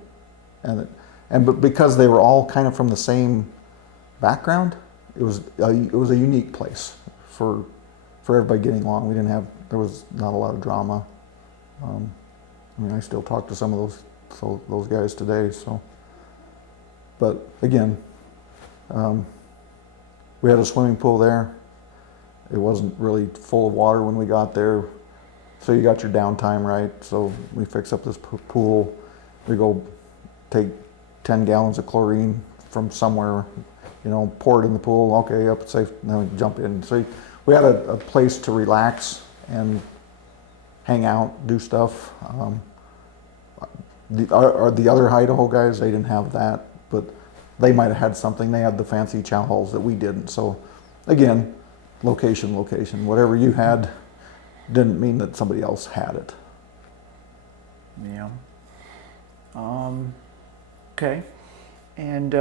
but because they were all kind of from the same background, it was a unique place for everybody getting along. There was not a lot of drama. I still talk to some of those guys today. So, but again, we had a swimming pool there. It wasn't really full of water when we got there, so you got your downtime, right? So we fix up this pool. We go take 10 gallons of chlorine from somewhere, pour it in the pool. Okay, up it's safe. Then we jump in. So we had a place to relax and hang out, do stuff. The other Idaho guys, they didn't have that, but they might have had something. They had the fancy chow halls that we didn't. So again, location. Whatever you had didn't mean that somebody else had it. Yeah. Okay. And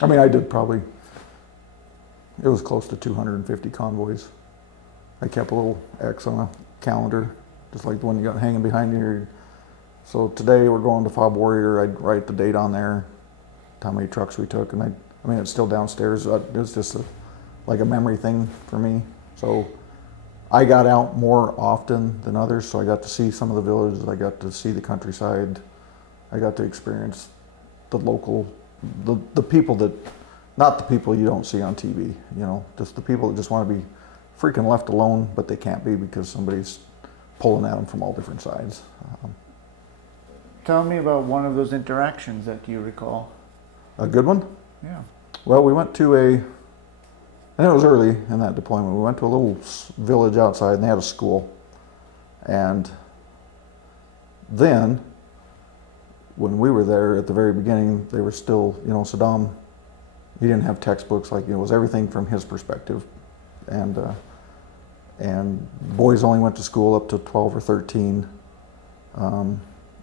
I did probably, it was close to 250 convoys. I kept a little X on a calendar, just like the one you got hanging behind you here. So today we're going to Fob Warrior. I'd write the date on there, how many trucks we took, and it's still downstairs. It's just like a memory thing for me. So I got out more often than others, so I got to see some of the villages. I got to see the countryside. I got to experience the local, the people that, not the people you don't see on TV, just the people that just want to be freaking left alone, but they can't be because somebody's pulling at them from all different sides. Tell me about one of those interactions that you recall. A good one? Yeah. Well, we went to and it was early in that deployment. We went to a little village outside, and they had a school. And then, when we were there at the very beginning, they were still, Saddam, he didn't have textbooks, it was everything from his perspective. And boys only went to school up to 12 or 13.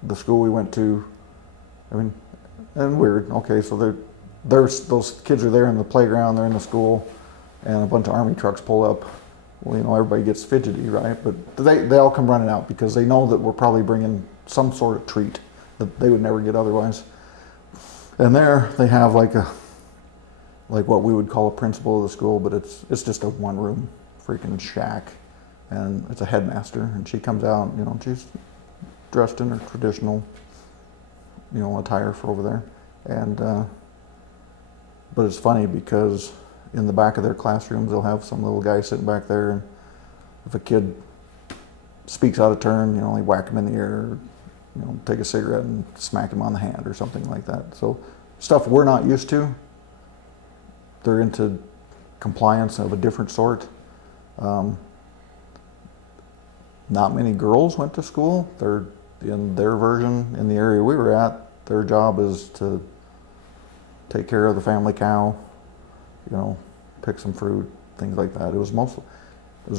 The school we went to, and weird, okay, so those kids are there in the playground, they're in the school, and a bunch of Army trucks pull up. Well, everybody gets fidgety, right? But they all come running out because they know that we're probably bringing some sort of treat that they would never get otherwise. And there they have like what we would call a principal of the school, but it's just a one-room freaking shack, and it's a headmaster, and she comes out, she's dressed in her traditional, attire for over there, and but it's funny because in the back of their classrooms, they'll have some little guy sitting back there, and if a kid speaks out of turn, they whack him in the ear, take a cigarette and smack him on the hand or something like that. So stuff we're not used to. They're into compliance of a different sort. Not many girls went to school. In their version, in the area we were at, their job is to take care of the family cow, you know, pick some fruit, things like that. It was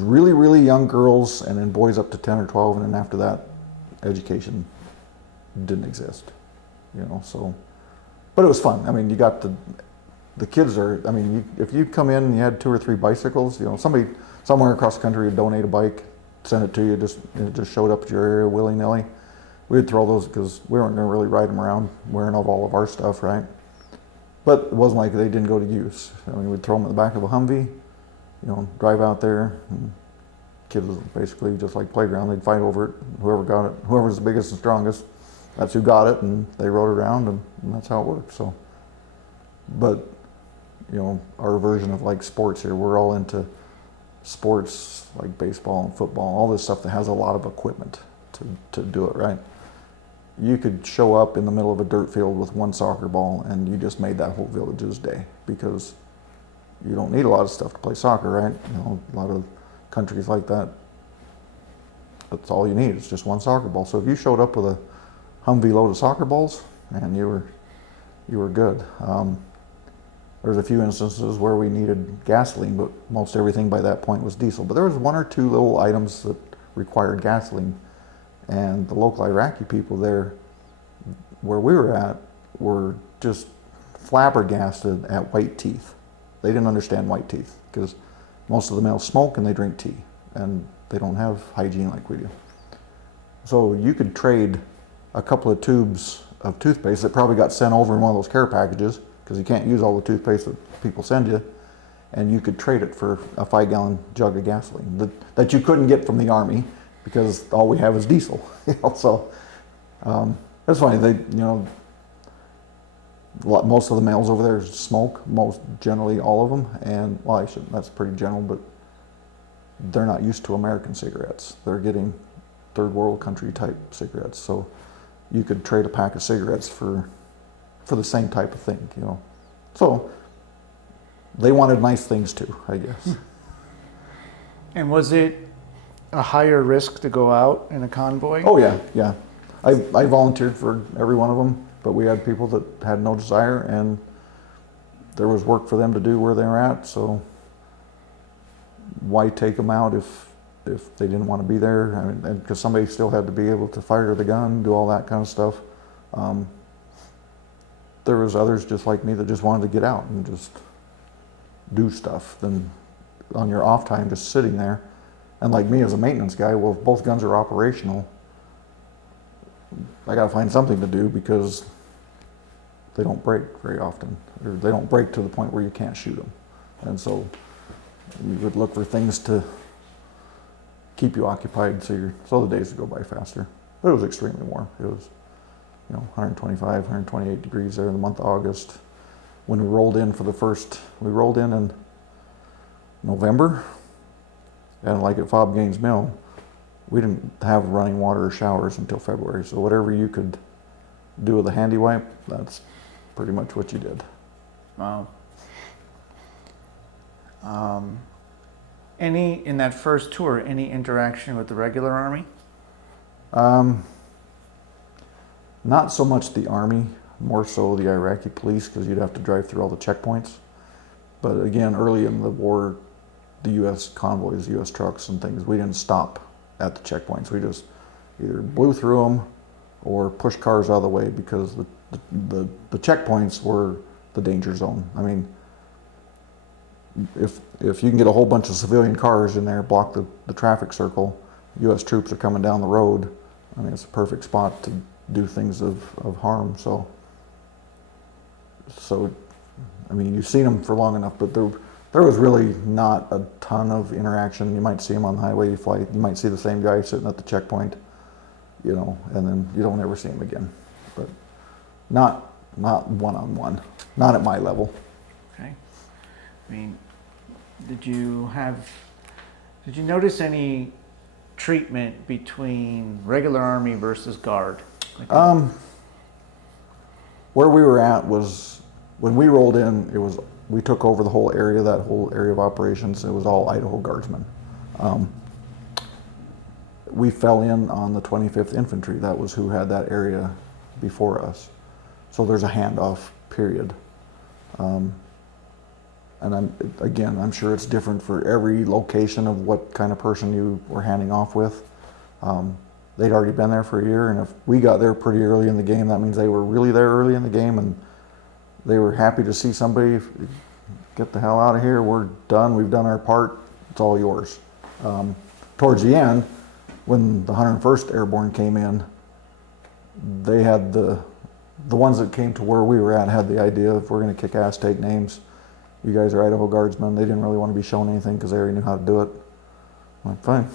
really, really young girls, and then boys up to 10 or 12, and then after that, education didn't exist, you know, so. But it was fun. I mean, you got the kids are, I mean, if you come in and you had 2 or 3 bicycles, you know, somebody somewhere across the country would donate a bike, send it to you, it just showed up at your area willy-nilly. We'd throw those because we weren't going to really ride them around wearing off all of our stuff, right? But it wasn't like they didn't go to use. I mean, we'd throw them in the back of a Humvee, you know, drive out there, and kids was basically just like playground. They'd fight over it. Whoever got it, whoever was the biggest and strongest, that's who got it, and they rode around, and that's how it worked. So, but you know, our version of like sports here, we're all into sports like baseball and football, all this stuff that has a lot of equipment to do it right. You could show up in the middle of a dirt field with 1 soccer ball, and you just made that whole village's day, because you don't need a lot of stuff to play soccer, right? You know, a lot of countries like that, that's all you need. It's just 1 soccer ball. So if you showed up with a Humvee load of soccer balls, man, you were good. There's a few instances where we needed gasoline, but most everything by that point was diesel. But there was 1 or 2 little items that required gasoline, and the local Iraqi people there, where we were at, were just flabbergasted at white teeth. They didn't understand white teeth, because most of the males smoke and they drink tea, and they don't have hygiene like we do. So you could trade a couple of tubes of toothpaste that probably got sent over in one of those care packages, because you can't use all the toothpaste that people send you, and you could trade it for a 5-gallon jug of gasoline that you couldn't get from the Army, because all we have is diesel. You know, so it's funny. They, you know, most of the males over there smoke, generally all of them, and well, that's pretty general, but they're not used to American cigarettes. They're getting 3rd world country type cigarettes. So you could trade a pack of cigarettes for the same type of thing, you know. So they wanted nice things too, I guess. And was it a higher risk to go out in a convoy? Oh yeah. I volunteered for every one of them, but we had people that had no desire, and there was work for them to do where they were at, so why take them out if they didn't want to be there? I mean, because somebody still had to be able to fire the gun, do all that kind of stuff. There was others just like me that just wanted to get out and just do stuff. Then on your off time, just sitting there. And like me as a maintenance guy, well, if both guns are operational, I got to find something to do, because they don't break very often, or they don't break to the point where you can't shoot them. And so you would look for things to keep you occupied, so the days would go by faster. But it was extremely warm. It was, you know, 125, 128 degrees there in the month of August. When we rolled in we rolled in November, and like at Fob Gaines Mill, we didn't have running water or showers until February. So whatever you could do with a handy wipe, that's pretty much what you did. Wow. In that first tour, any interaction with the regular Army? Not so much the Army, more so the Iraqi police, because you'd have to drive through all the checkpoints. But again, early in the war, the U.S. convoys, U.S. trucks and things, we didn't stop at the checkpoints. We just either blew through them or pushed cars out of the way, because the checkpoints were the danger zone. I mean, if you can get a whole bunch of civilian cars in there, block the traffic circle, U.S. troops are coming down the road, I mean, it's a perfect spot to do things of harm. So I mean, you've seen them for long enough, but there was really not a ton of interaction. You might see them on the highway, you might see the same guy sitting at the checkpoint, you know, and then you don't ever see him again. But not one-on-one, not at my level. Okay. I mean, did you notice any treatment between regular Army versus Guard? Where we were at was, when we rolled in, we took over the whole area, that whole area of operations. It was all Idaho Guardsmen. We fell in on the 25th Infantry. That was who had that area before us. So there's a handoff period. And I'm sure it's different for every location of what kind of person you were handing off with. They'd already been there for a year, and if we got there pretty early in the game, that means they were really there early in the game, and they were happy to see somebody, get the hell out of here, we're done, we've done our part, it's all yours. Towards the end, when the 101st Airborne came in, they had the ones that came to where we were at had the idea of, we're going to kick ass, take names. You guys are Idaho Guardsmen. They didn't really want to be shown anything because they already knew how to do it. I'm like, fine,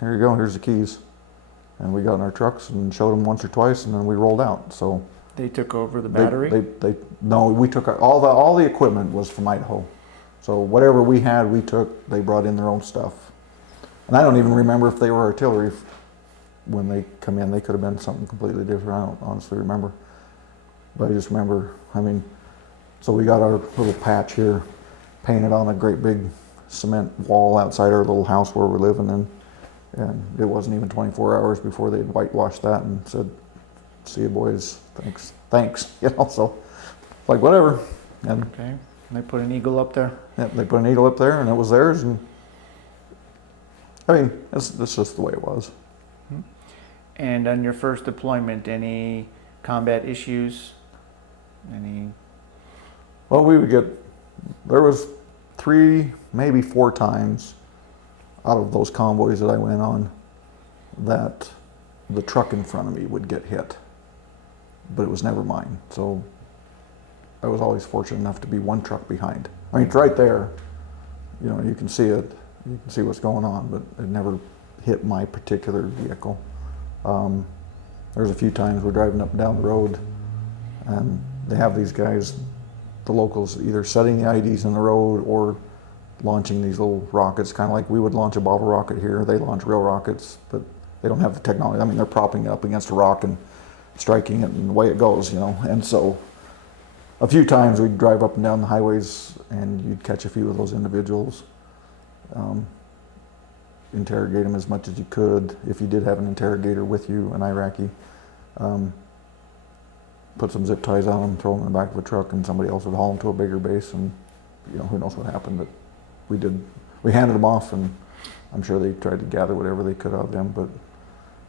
here you go, here's the keys. And we got in our trucks and showed them once or twice, and then we rolled out. So They took over the battery? No, we took all the equipment was from Idaho. So whatever we had, we took. They brought in their own stuff. And I don't even remember if they were artillery when they come in. They could have been something completely different. I don't honestly remember. But I just remember, so we got our little patch here painted on a great big cement wall outside our little house where we're living in. And it wasn't even 24 hours before they'd whitewashed that and said, see you boys, thanks, so like whatever. And Okay, and they put an eagle up there? yeah, they put an eagle up there and it was theirs, and it's just the way it was. And on your first deployment, any combat issues? Well, there was 3, maybe 4 times out of those convoys that I went on that the truck in front of me would get hit, but it was never mine. So I was always fortunate enough to be one truck behind. It's right there, you can see it, you can see what's going on, but it never hit my particular vehicle. There's a few times we're driving up and down the road and they have these guys, the locals, either setting the IEDs in the road or launching these little rockets, kind of like we would launch a bottle rocket here. They launch real rockets, but they don't have the technology. They're propping it up against a rock and striking it, and away it goes, And so a few times we'd drive up and down the highways and you'd catch a few of those individuals, interrogate them as much as you could. If you did have an interrogator with you, an Iraqi, put some zip ties on them, throw them in the back of a truck, and somebody else would haul them to a bigger base, and who knows what happened. But we handed them off, and I'm sure they tried to gather whatever they could out of them, but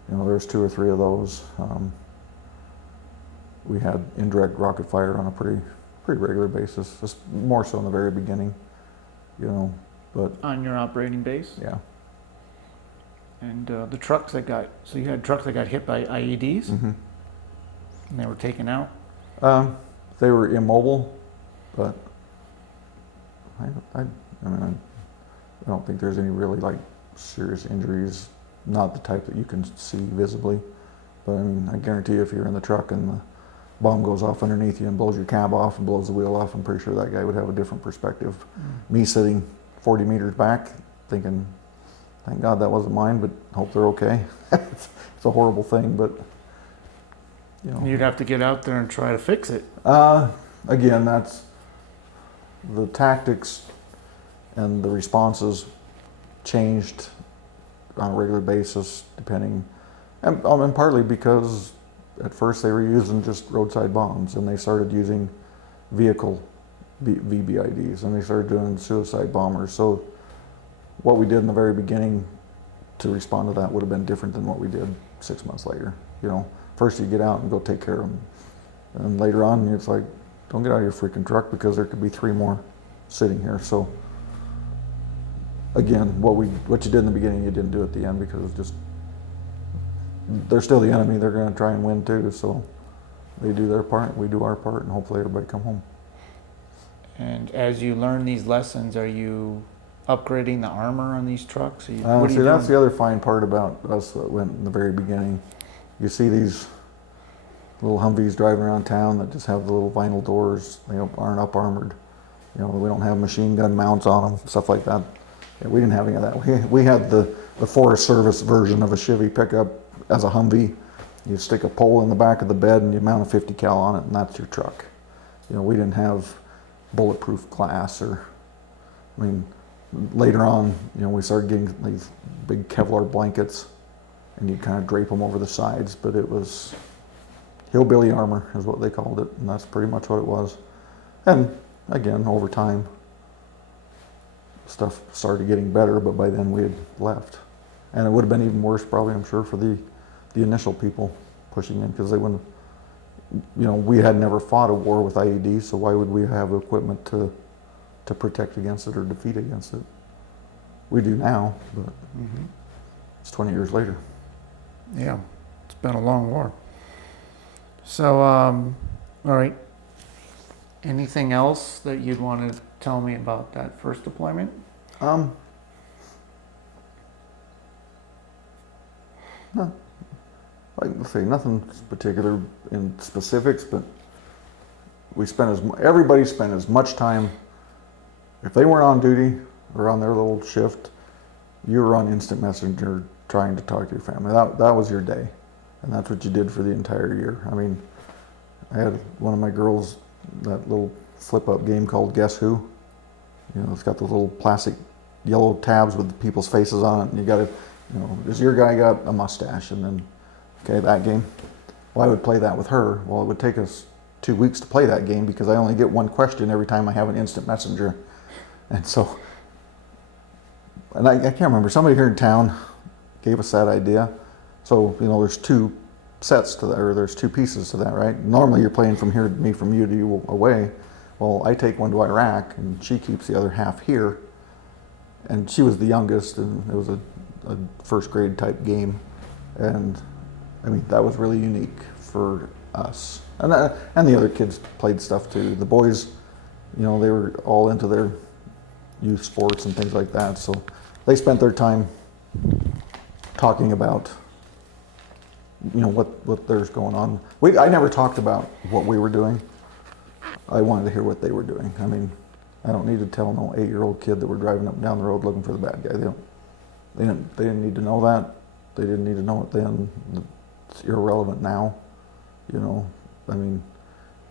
there's 2 or 3 of those. We had indirect rocket fire on a pretty regular basis, just more so in the very beginning, but On your operating base? yeah. And the trucks so you had trucks that got hit by IEDs? Mm-hmm. And they were taken out? They were immobile, but I don't think there's any really serious injuries, not the type that you can see visibly. But I guarantee you, if you're in the truck and the bomb goes off underneath you and blows your cab off and blows the wheel off, I'm pretty sure that guy would have a different perspective. Me sitting 40 meters back thinking, thank God that wasn't mine, but hope they're okay. It's a horrible thing, but You'd have to get out there and try to fix it. Again, that's the tactics and the responses changed on a regular basis, depending, and partly because at first they were using just roadside bombs, and they started using vehicle VBIDs, and they started doing suicide bombers. So what we did in the very beginning to respond to that would have been different than what we did 6 months later. First you get out and go take care of them, and later on it's like, don't get out of your freaking truck because there could be 3 more sitting here. So again, what you did in the beginning, you didn't do at the end, because it's just, they're still the enemy. They're going to try and win too. So they do their part, we do our part, and hopefully everybody come home. And as you learn these lessons, are you upgrading the armor on these trucks? What are you That's doing? the other fine part about us that went in the very beginning. You see these little Humvees driving around town that just have the little vinyl doors, aren't up armored. We don't have machine gun mounts on them, stuff like that. Yeah, we didn't have any of that. We had the Forest Service version of a Chevy pickup as a Humvee. You stick a pole in the back of the bed and you mount a 50 cal on it, and that's your truck. We didn't have bulletproof glass, or, later on, we started getting these big Kevlar blankets, and you'd kind of drape them over the sides, but it was hillbilly armor is what they called it, and that's pretty much what it was. And again, over time, stuff started getting better, but by then we had left. And it would have been even worse probably, I'm sure, for the initial people pushing in, because they wouldn't, we had never fought a war with IEDs, so why would we have equipment to protect against it or defeat against it? We do now, but it's 20 years later. Yeah, it's been a long war. So, all right. Anything else that you'd want to tell me about that first deployment? No, like I say, nothing particular in specifics, but everybody spent as much time, if they weren't on duty or on their little shift, you were on instant messenger trying to talk to your family. That was your day, and that's what you did for the entire year. I mean, I had one of my girls, that little flip-up game called Guess Who. It's got those little plastic yellow tabs with the people's faces on it, and you got to, does your guy got a mustache? And then, okay, that game. Well, I would play that with her. Well, it would take us 2 weeks to play that game because I only get one question every time I have an instant messenger. And so, and I can't remember, somebody here in town gave us that idea. So, there's two sets to that, or there's two pieces to that, right? Normally you're playing from here, me from you to you away. Well, I take one to Iraq and she keeps the other half here. And she was the youngest, and it was a first grade type game. And I mean, that was really unique for us. And the other kids played stuff too. The boys, they were all into their youth sports and things like that. So they spent their time talking about, what there's going on. I never talked about what we were doing. I wanted to hear what they were doing. I mean, I don't need to tell no 8-year-old kid that we're driving up and down the road looking for the bad guy. They didn't need to know that. They didn't need to know it then. It's irrelevant now. I mean,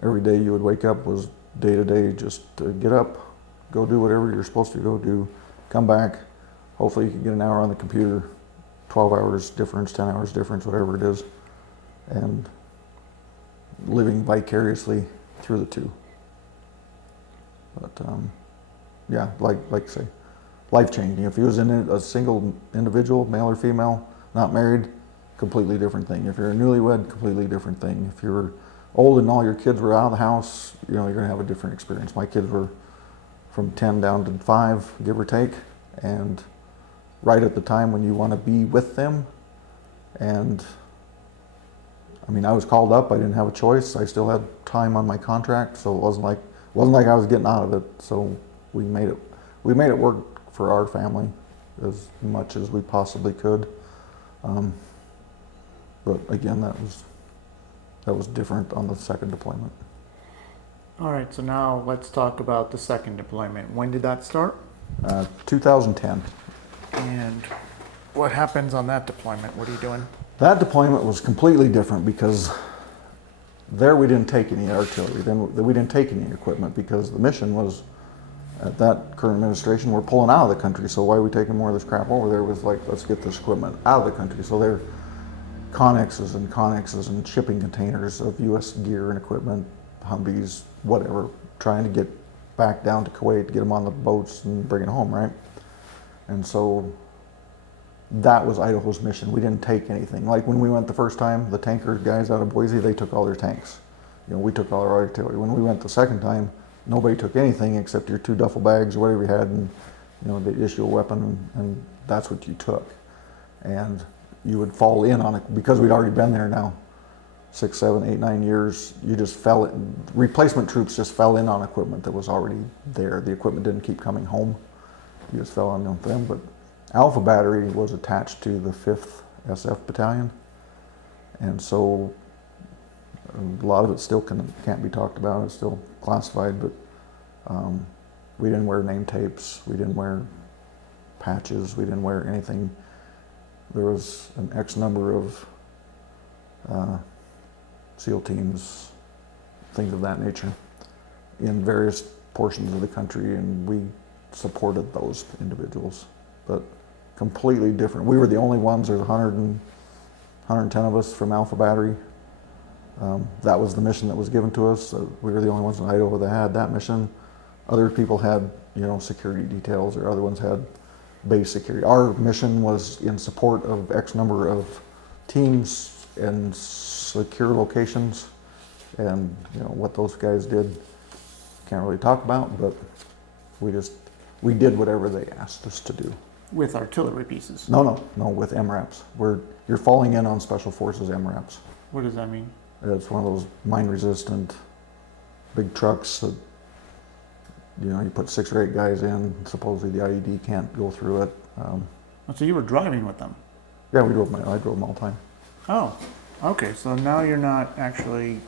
every day you would wake up was day to day, just get up, go do whatever you're supposed to go do, come back. Hopefully you can get an hour on the computer, 12 hours difference, 10 hours difference, whatever it is, and living vicariously through the two. But yeah, like I say, life-changing. If you was in a single individual, male or female, not married, completely different thing. If you're a newlywed, completely different thing. If you're old and all your kids were out of the house, you're going to have a different experience. My kids were from 10 down to 5, give or take, and right at the time when you want to be with them. And I mean, I was called up. I didn't have a choice. I still had time on my contract, so it wasn't like I was getting out of it. So we made it work for our family as much as we possibly could. But again, that was different on the second deployment. All right, so now let's talk about the second deployment. When did that start? 2010. And what happens on that deployment? What are you doing? That deployment was completely different because there we didn't take any artillery. Then we didn't take any equipment because the mission was, at that current administration, we're pulling out of the country. So why are we taking more of this crap over there? It was like, let's get this equipment out of the country. So they're connexes and shipping containers of U.S. gear and equipment, Humvees, whatever, trying to get back down to Kuwait, get them on the boats and bring it home, right? And so that was Idaho's mission. We didn't take anything. Like when we went the first time, the tanker guys out of Boise, they took all their tanks. We took all our artillery. When we went the second time, nobody took anything except your 2 duffel bags or whatever you had, and they issue a weapon, and that's what you took. And you would fall in on it because we'd already been there now 6, 7, 8, 9 years. You just fell in. Replacement troops just fell in on equipment that was already there. The equipment didn't keep coming home. You just fell in on them. But Alpha Battery was attached to the 5th SF Battalion, and so a lot of it still can't be talked about. It's still classified, but we didn't wear name tapes. We didn't wear patches. We didn't wear anything. There was an X number of SEAL teams, things of that nature, in various portions of the country, and we supported those individuals, but completely different. We were the only ones. There's 110 of us from Alpha Battery. That was the mission that was given to us. We were the only ones in Idaho that had that mission. Other people had, security details, or other ones had base security. Our mission was in support of X number of teams and secure locations, and what those guys did, can't really talk about, but we did whatever they asked us to do. With artillery pieces? No, with MRAPs. You're falling in on Special Forces MRAPs. What does that mean? It's one of those mine-resistant big trucks that, you put 6 or 8 guys in. Supposedly the IED can't go through it. So you were driving with them? Yeah, I drove them all the time. Oh, okay. So now you're not actually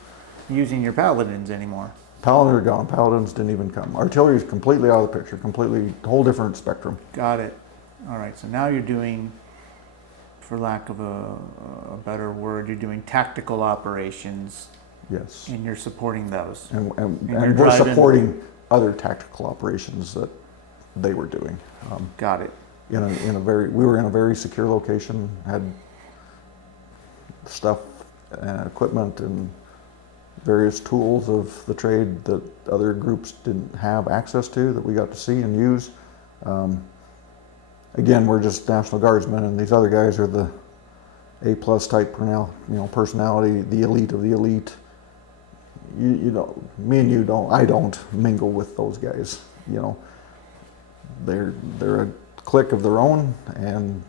using your paladins anymore. Paladins are gone. Paladins didn't even come. Artillery is completely out of the picture. Completely, whole different spectrum. Got it. All right. So now you're doing, for lack of a better word, you're doing tactical operations. Yes. And you're supporting those. And you're we're driving. supporting other tactical operations that they were doing. Got it. We were in a very secure location, had stuff and equipment and various tools of the trade that other groups didn't have access to, that we got to see and use. Again, we're just National Guardsmen, and these other guys are the A+ type personality, the elite of the elite. Me and you don't. I don't mingle with those guys. They're a clique of their own, and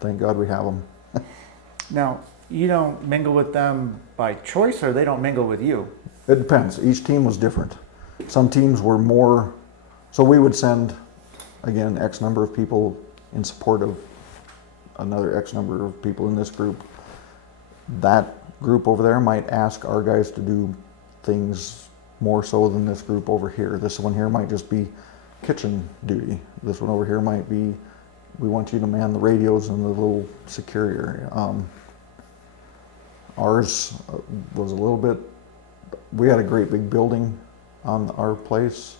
thank God we have them. Now, you don't mingle with them by choice, or they don't mingle with you? It depends. Each team was different. Some teams were more, so we would send, again, X number of people in support of another X number of people in this group. That group over there might ask our guys to do things more so than this group over here. This one here might just be kitchen duty. This one over here might be, we want you to man the radios in the little security area. Ours was a little bit, we had a great big building on our place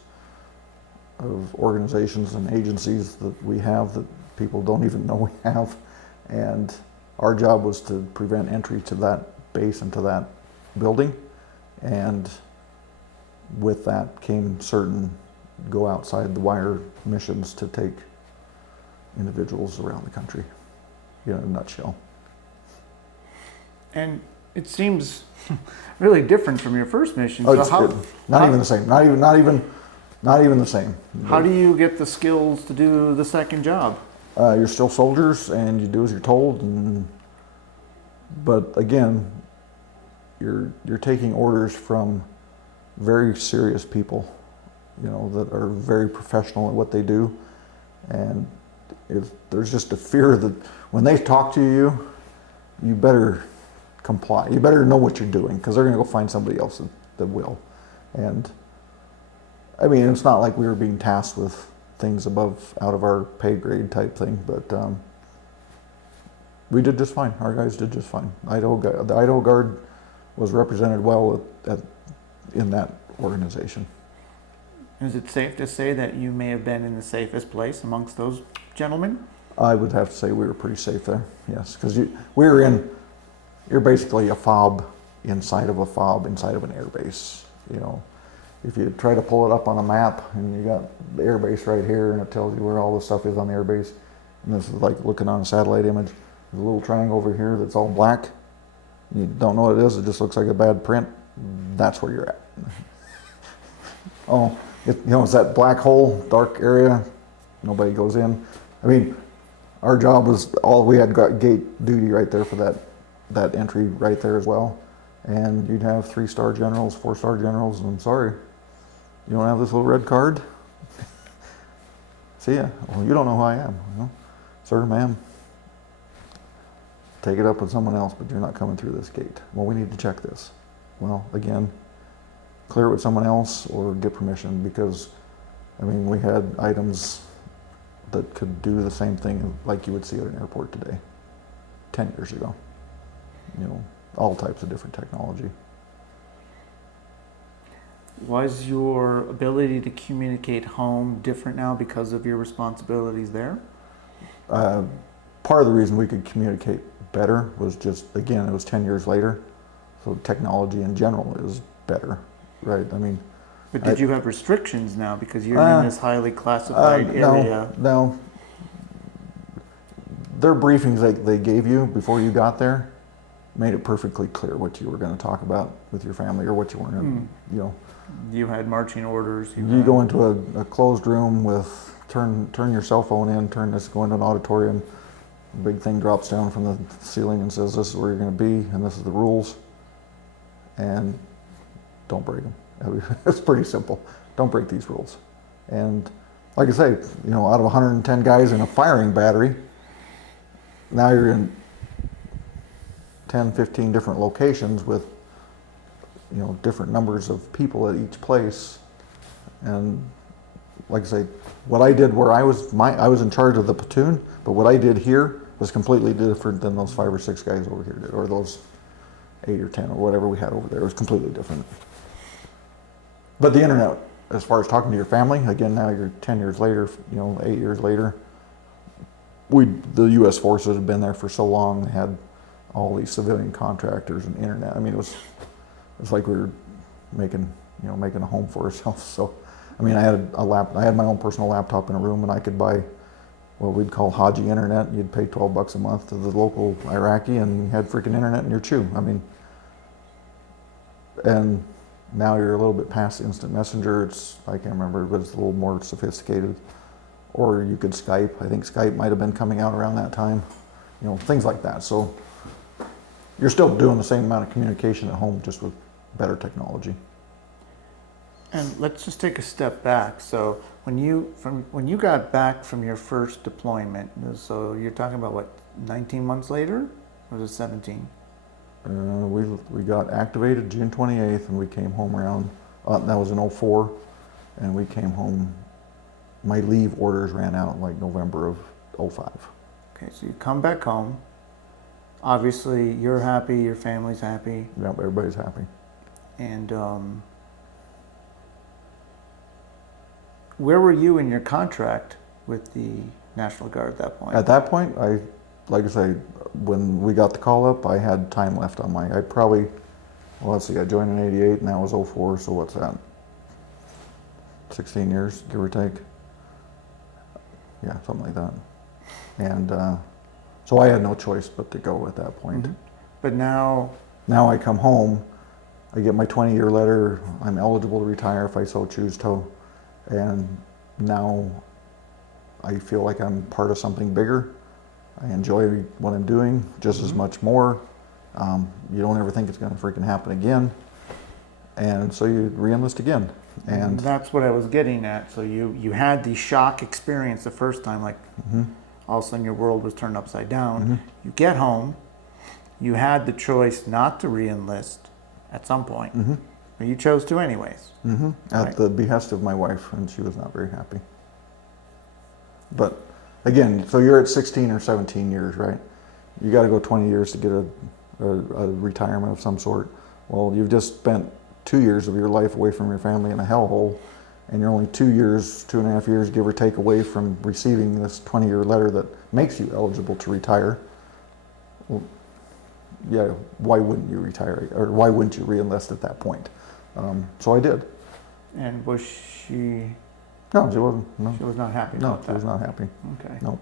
of organizations and agencies that we have that people don't even know we have. And our job was to prevent entry to that base and to that building. And with that came certain go outside the wire missions to take individuals around the country, in a nutshell. And it seems really different from your first mission. Not even the same. Not even the same. How do you get the skills to do the second job? You're still soldiers, and you do as you're told. But again, you're taking orders from very serious people, that are very professional at what they do. And there's just a fear that when they talk to you, you better comply. You better know what you're doing, because they're going to go find somebody else that will. And I mean, it's not like we were being tasked with things out of our pay grade type thing, but we did just fine. Our guys did just fine. The Idaho Guard was represented well in that organization. Is it safe to say that you may have been in the safest place amongst those gentlemen? I would have to say we were pretty safe there, yes, because you're basically a fob inside of a fob inside of an air base. If you try to pull it up on a map and you got the air base right here and it tells you where all the stuff is on the air base, and this is like looking on a satellite image, there's a little triangle over here that's all black. You don't know what it is, it just looks like a bad print. That's where you're at. It's that black hole, dark area, nobody goes in. I mean, our job was we had got gate duty right there for that entry right there as well. And you'd have 3-star generals, 4-star generals, and I'm sorry, you don't have this little red card? See ya. Well, you don't know who I am. Sir, ma'am, take it up with someone else, but you're not coming through this gate. Well, we need to check this. Well, again, clear it with someone else or get permission, because, we had items that could do the same thing like you would see at an airport today, 10 years ago. All types of different technology. Was your ability to communicate home different now because of your responsibilities there? Part of the reason we could communicate better was just, again, it was 10 years later, so technology in general is better, right? But did you have restrictions now because you're in this highly classified area? No. Their briefings they gave you before you got there made it perfectly clear what you were going to talk about with your family or what you weren't going to, You had marching orders. You go into a closed room with turn your cell phone in, go into an auditorium. A big thing drops down from the ceiling and says, "This is where you're going to be, and this is the rules, and don't break them." It's pretty simple. Don't break these rules. And like I say, out of 110 guys in a firing battery, now you're in 10, 15 different locations with different numbers of people at each place. And like I say, what I did where I was in charge of the platoon, but what I did here was completely different than those 5 or 6 guys over here did, or those 8 or 10 or whatever we had over there. It was completely different. But the internet, as far as talking to your family, again, now you're 10 years later, 8 years later, the U.S. forces had been there for so long, they had all these civilian contractors and internet. I mean, it was like we were making a home for ourselves. So, I mean, I had my own personal laptop in a room, and I could buy what we'd call Haji internet. You'd pay $12 a month to the local Iraqi, and you had freaking internet in your chew. I mean, and now you're a little bit past instant messenger. I can't remember, but it's a little more sophisticated. Or you could Skype. I think Skype might have been coming out around that time. Things like that. So you're still doing the same amount of communication at home, just with better technology. And let's just take a step back. So when you got back from your first deployment, so you're talking about what, 19 months later, or was it 17? We got activated June 28th, and we came home around, that was in 04, and we came home, my leave orders ran out like November of 05. Okay, so you come back home, obviously you're happy, your family's happy. Yep, everybody's happy. And where were you in your contract with the National Guard at that point? At that point, like I say, when we got the call up, I had time left on I joined in 88 and that was 04, so what's that? 16 years, give or take. Yeah, something like that. And so I had no choice but to go at that point. Mm-hmm. But now I come home, I get my 20-year letter, I'm eligible to retire if I so choose to, and now I feel like I'm part of something bigger. I enjoy what I'm doing just as much more. You don't ever think it's going to freaking happen again. And so you re-enlist again. And that's what I was getting at. So you had the shock experience the first time, like all of a sudden your world was turned upside down. You get home, you had the choice not to re-enlist at some point, but you chose to anyways. At the behest of my wife, and she was not very happy. But again, so you're at 16 or 17 years, right? You got to go 20 years to get a retirement of some sort. Well, you've just spent 2 years of your life away from your family in a hellhole, and you're only 2 years, 2.5 years, give or take, away from receiving this 20-year letter that makes you eligible to retire. Well, yeah, why wouldn't you retire, or why wouldn't you re-enlist at that point? So I did. And was she? No, she wasn't. No. She was not happy about that. No, she was not happy. Okay. No.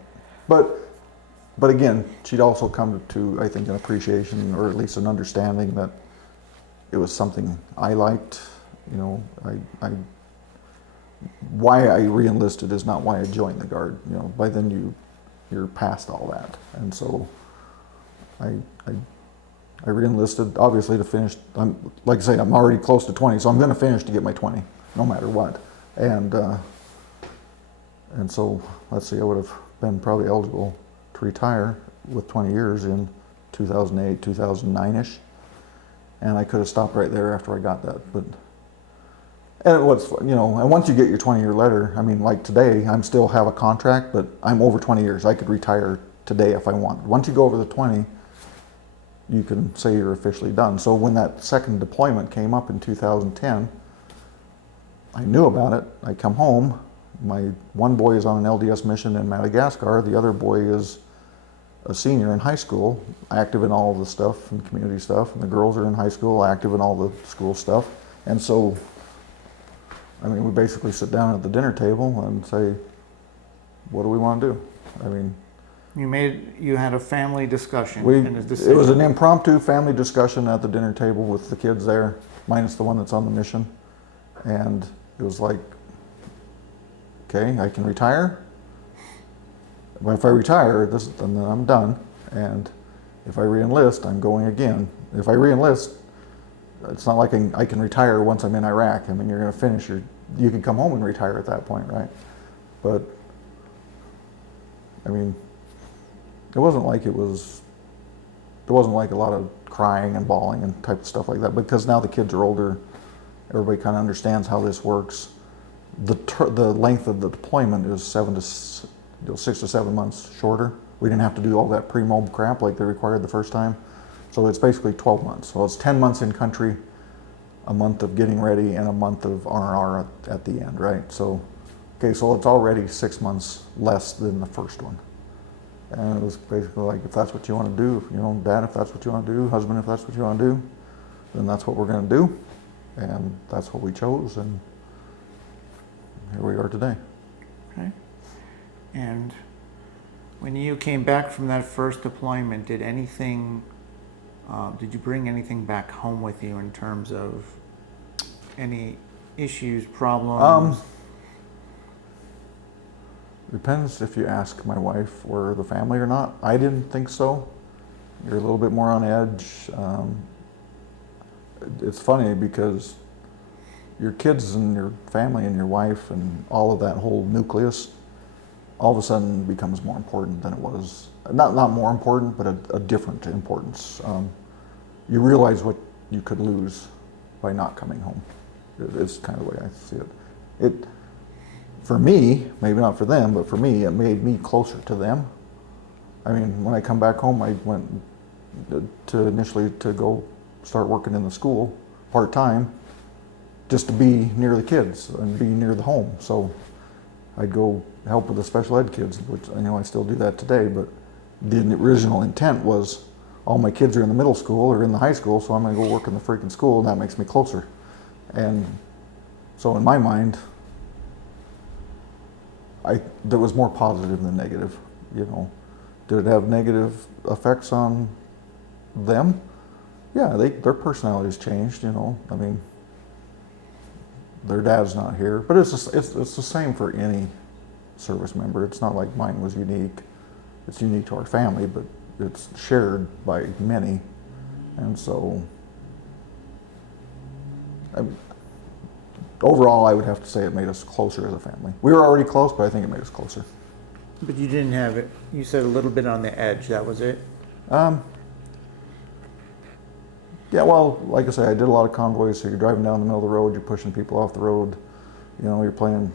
But again, she'd also come to, I think, an appreciation, or at least an understanding that it was something I liked. Why I re-enlisted is not why I joined the Guard. By then you're past all that. And so I re-enlisted, obviously, to finish. Like I say, I'm already close to 20, so I'm going to finish to get my 20, no matter what. And so, let's see, I would have been probably eligible to retire with 20 years in 2008, 2009-ish. And I could have stopped right there after I got that. And once you get your 20-year letter, I mean, like today, I still have a contract, but I'm over 20 years. I could retire today if I want. Once you go over the 20, you can say you're officially done. So when that second deployment came up in 2010, I knew about it. I come home. My one boy is on an LDS mission in Madagascar. The other boy is a senior in high school, active in all of the stuff and community stuff. And the girls are in high school, active in all the school stuff. And so I mean, we basically sit down at the dinner table and say, what do we want to do? I mean, You had a family discussion we, and a decision. it was an impromptu family discussion at the dinner table with the kids there, minus the one that's on the mission. And it was like, okay, I can retire. Well, if I retire, then I'm done. And if I re-enlist, I'm going again. If I re-enlist, it's not like I can retire once I'm in Iraq. I mean, you're going to finish you can come home and retire at that point, right? But, I mean, there wasn't like a lot of crying and bawling and type of stuff like that, because now the kids are older. Everybody kind of understands how this works. The length of the deployment is 6 to 7 months shorter. We didn't have to do all that pre-mob crap like they required the first time. So it's basically 12 months. So it's 10 months in country, a month of getting ready, and a month of R&R at the end, right? So, okay, so it's already 6 months less than the first one. And it was basically like, if that's what you want to do, you know, Dad, if that's what you want to do, husband, if that's what you want to do, then that's what we're going to do. And that's what we chose, and here we are today. Okay. And when you came back from that first deployment, did you bring anything back home with you in terms of any issues, problems? Depends if you ask my wife or the family or not. I didn't think so. You're a little bit more on edge. It's funny because your kids and your family and your wife and all of that whole nucleus all of a sudden becomes more important than it was. Not more important, but a different importance. You realize what you could lose by not coming home. It's kind of the way I see it. For me, maybe not for them, but for me, it made me closer to them. I mean, when I come back home, I went initially to go start working in the school part-time, just to be near the kids and be near the home. So I'd go help with the special ed kids, which I still do that today, but the original intent was all my kids are in the middle school or in the high school, so I'm going to go work in the freaking school, and that makes me closer. And so in my mind, there was more positive than negative, Did it have negative effects on them? Yeah, their personalities changed, I mean, their dad's not here, but it's the same for any service member. It's not like mine was unique. It's unique to our family, but it's shared by many, and so overall, I would have to say it made us closer as a family. We were already close, but I think it made us closer. But you didn't have it. You said a little bit on the edge. That was it. Yeah, well, like I say, I did a lot of convoys, so you're driving down the middle of the road, you're pushing people off the road, you're playing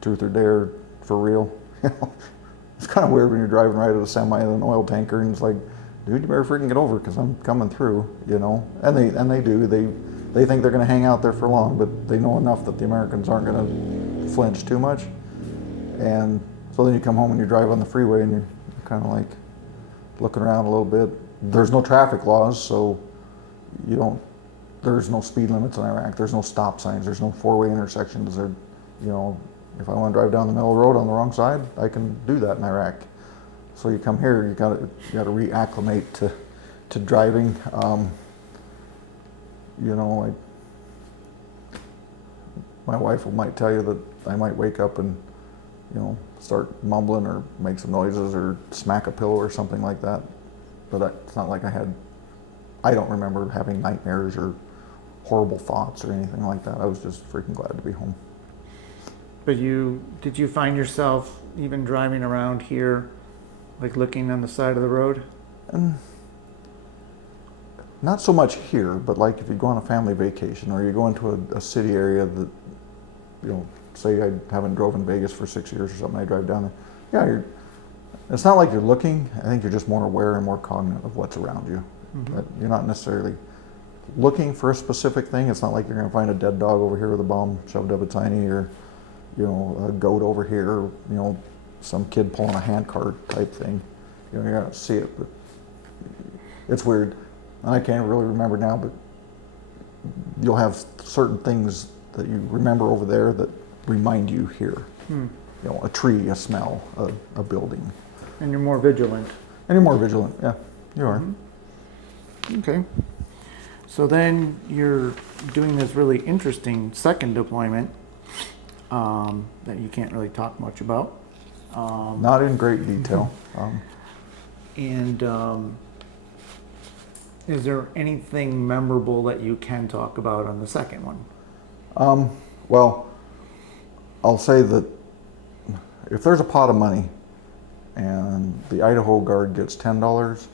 truth or dare for real. It's kind of weird when you're driving right at a semi and an oil tanker, and it's like, dude, you better freaking get over because I'm coming through, And they do. They think they're going to hang out there for long, but they know enough that the Americans aren't going to flinch too much. And so then you come home and you drive on the freeway and you're kind of like looking around a little bit. There's no traffic laws, so there's no speed limits in Iraq. There's no stop signs. There's no four-way intersections. If I want to drive down the middle of the road on the wrong side, I can do that in Iraq. So you come here, you got to reacclimate to driving. Like my wife might tell you that I might wake up and, start mumbling or make some noises or smack a pillow or something like that. But it's not like I don't remember having nightmares or horrible thoughts or anything like that. I was just freaking glad to be home. But did you find yourself even driving around here, like looking on the side of the road? Not so much here, but like if you go on a family vacation or you go into a city area that, say I haven't drove in Vegas for 6 years or something, I drive down there. Yeah, it's not like you're looking. I think you're just more aware and more cognizant of what's around you. Mm-hmm. But you're not necessarily looking for a specific thing. It's not like you're going to find a dead dog over here with a bomb shoved up its hiney, or a goat over here, some kid pulling a handcart type thing. You're going to see it, but it's weird. And I can't really remember now, but you'll have certain things that you remember over there that remind you here. You know, a tree, a smell, a building. And you're more vigilant. And you're more vigilant, yeah, you are. Okay. So then you're doing this really interesting second deployment that you can't really talk much about. Not in great detail. And is there anything memorable that you can talk about on the second one? Well, I'll say that if there's a pot of money and the Idaho Guard gets $10,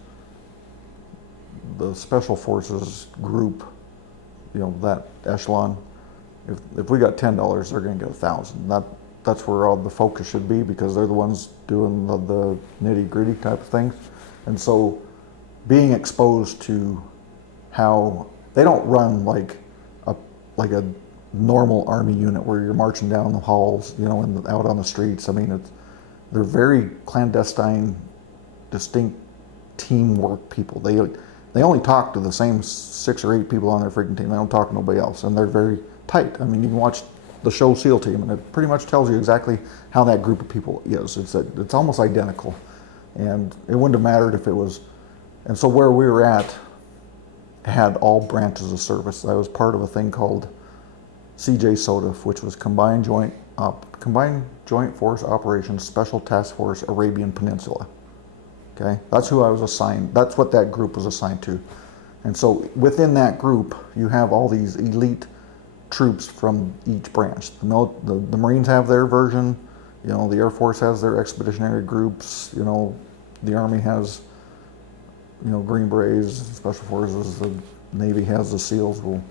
the Special Forces group, you know, that echelon, if we got $10, they're going to get $1,000. That's where all the focus should be, because they're the ones doing the nitty-gritty type of things. And so being exposed to how they don't run like a normal Army unit where you're marching down the halls, you know, and out on the streets. I mean, they're very clandestine, distinct teamwork people. They only talk to the same 6 or 8 people on their freaking team. They don't talk to nobody else, and they're very tight. I mean, you can watch the show SEAL Team, and it pretty much tells you exactly how that group of people is. It's almost identical, and it wouldn't have mattered if it was. And so where we were at had all branches of service. I was part of a thing called CJ SOTF, which was Combined Joint Force Operations Special Task Force Arabian Peninsula. Okay, that's who I was assigned. That's what that group was assigned to. And so within that group, you have all these elite troops from each branch. The Marines have their version. You know, the Air Force has their expeditionary groups. You know, the Army has, you know, Green Berets, Special Forces. The Navy has the SEALs. Well,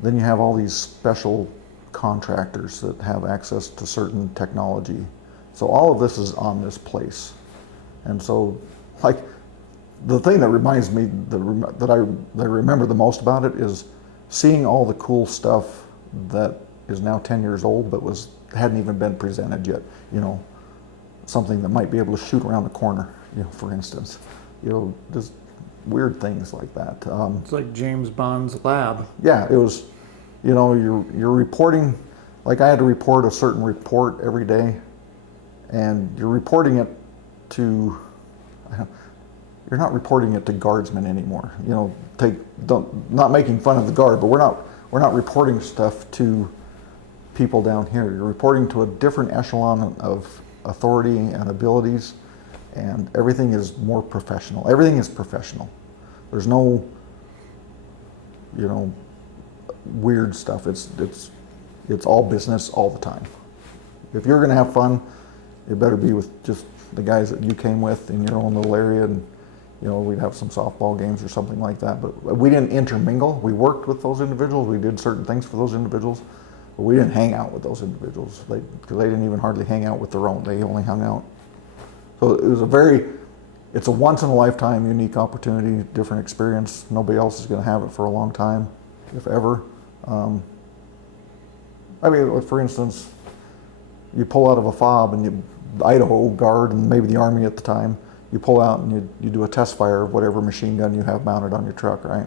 then you have all these special contractors that have access to certain technology. So all of this is on this place. And so, like, the thing that reminds me, that I remember the most about it is seeing all the cool stuff that is now 10 years old but hadn't even been presented yet. You know, something that might be able to shoot around the corner, you know, for instance. You know, just weird things like that. It's like James Bond's lab. Yeah, it was, you know, you're reporting, like I had to report a certain report every day, and you're reporting it to, you're not reporting it to guardsmen anymore. You know, not making fun of the guard, but we're not reporting stuff to people down here. You're reporting to a different echelon of authority and abilities, and everything is more professional. Everything is professional. There's no, you know, weird stuff. It's all business all the time. If you're going to have fun, it better be with just the guys that you came with in your own little area, and you know, we'd have some softball games or something like that. But we didn't intermingle. We worked with those individuals. We did certain things for those individuals, but we didn't hang out with those individuals because they didn't even hardly hang out with their own. They only hung out. So it's a once in a lifetime unique opportunity, different experience. Nobody else is going to have it for a long time, if ever. I mean, for instance, you pull out of a fob and the Idaho Guard and maybe the Army at the time, you pull out and you do a test fire of whatever machine gun you have mounted on your truck, right?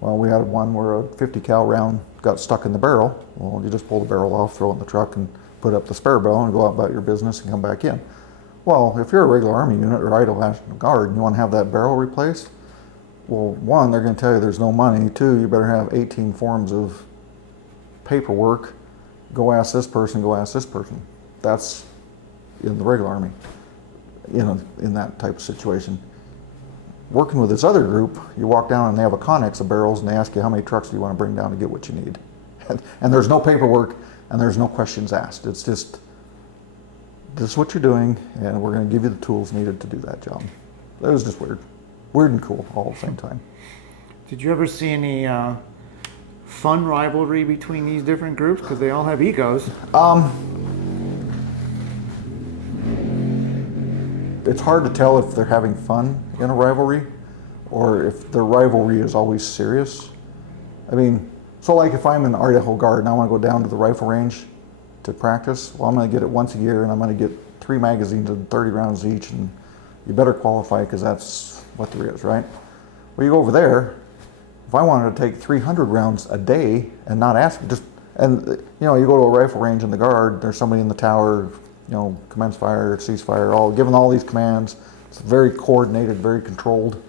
Well, we had one where a 50 cal round got stuck in the barrel. Well, you just pull the barrel off, throw it in the truck, and put up the spare barrel and go out about your business and come back in. Well, if you're a regular Army unit or Idaho National Guard and you want to have that barrel replaced, well, one, they're going to tell you there's no money. Two, you better have 18 forms of paperwork. Go ask this person, go ask this person. That's in the regular Army, you know, in that type of situation. Working with this other group, you walk down and they have a Connex of barrels and they ask you how many trucks do you want to bring down to get what you need. And there's no paperwork and there's no questions asked. It's just, this is what you're doing and we're going to give you the tools needed to do that job. It was just weird. Weird and cool all at the same time. Did you ever see any fun rivalry between these different groups? Because they all have egos. It's hard to tell if they're having fun in a rivalry or if their rivalry is always serious. I mean, so like if I'm in the Idaho Guard and I want to go down to the rifle range to practice, well, I'm going to get it once a year and I'm going to get 3 magazines and 30 rounds each, and you better qualify because that's what there is, right? Well, you go over there, if I wanted to take 300 rounds a day and not ask, just And you know, you go to a rifle range in the Guard, there's somebody in the tower, you know, commence fire, cease fire, all given all these commands. It's very coordinated, very controlled.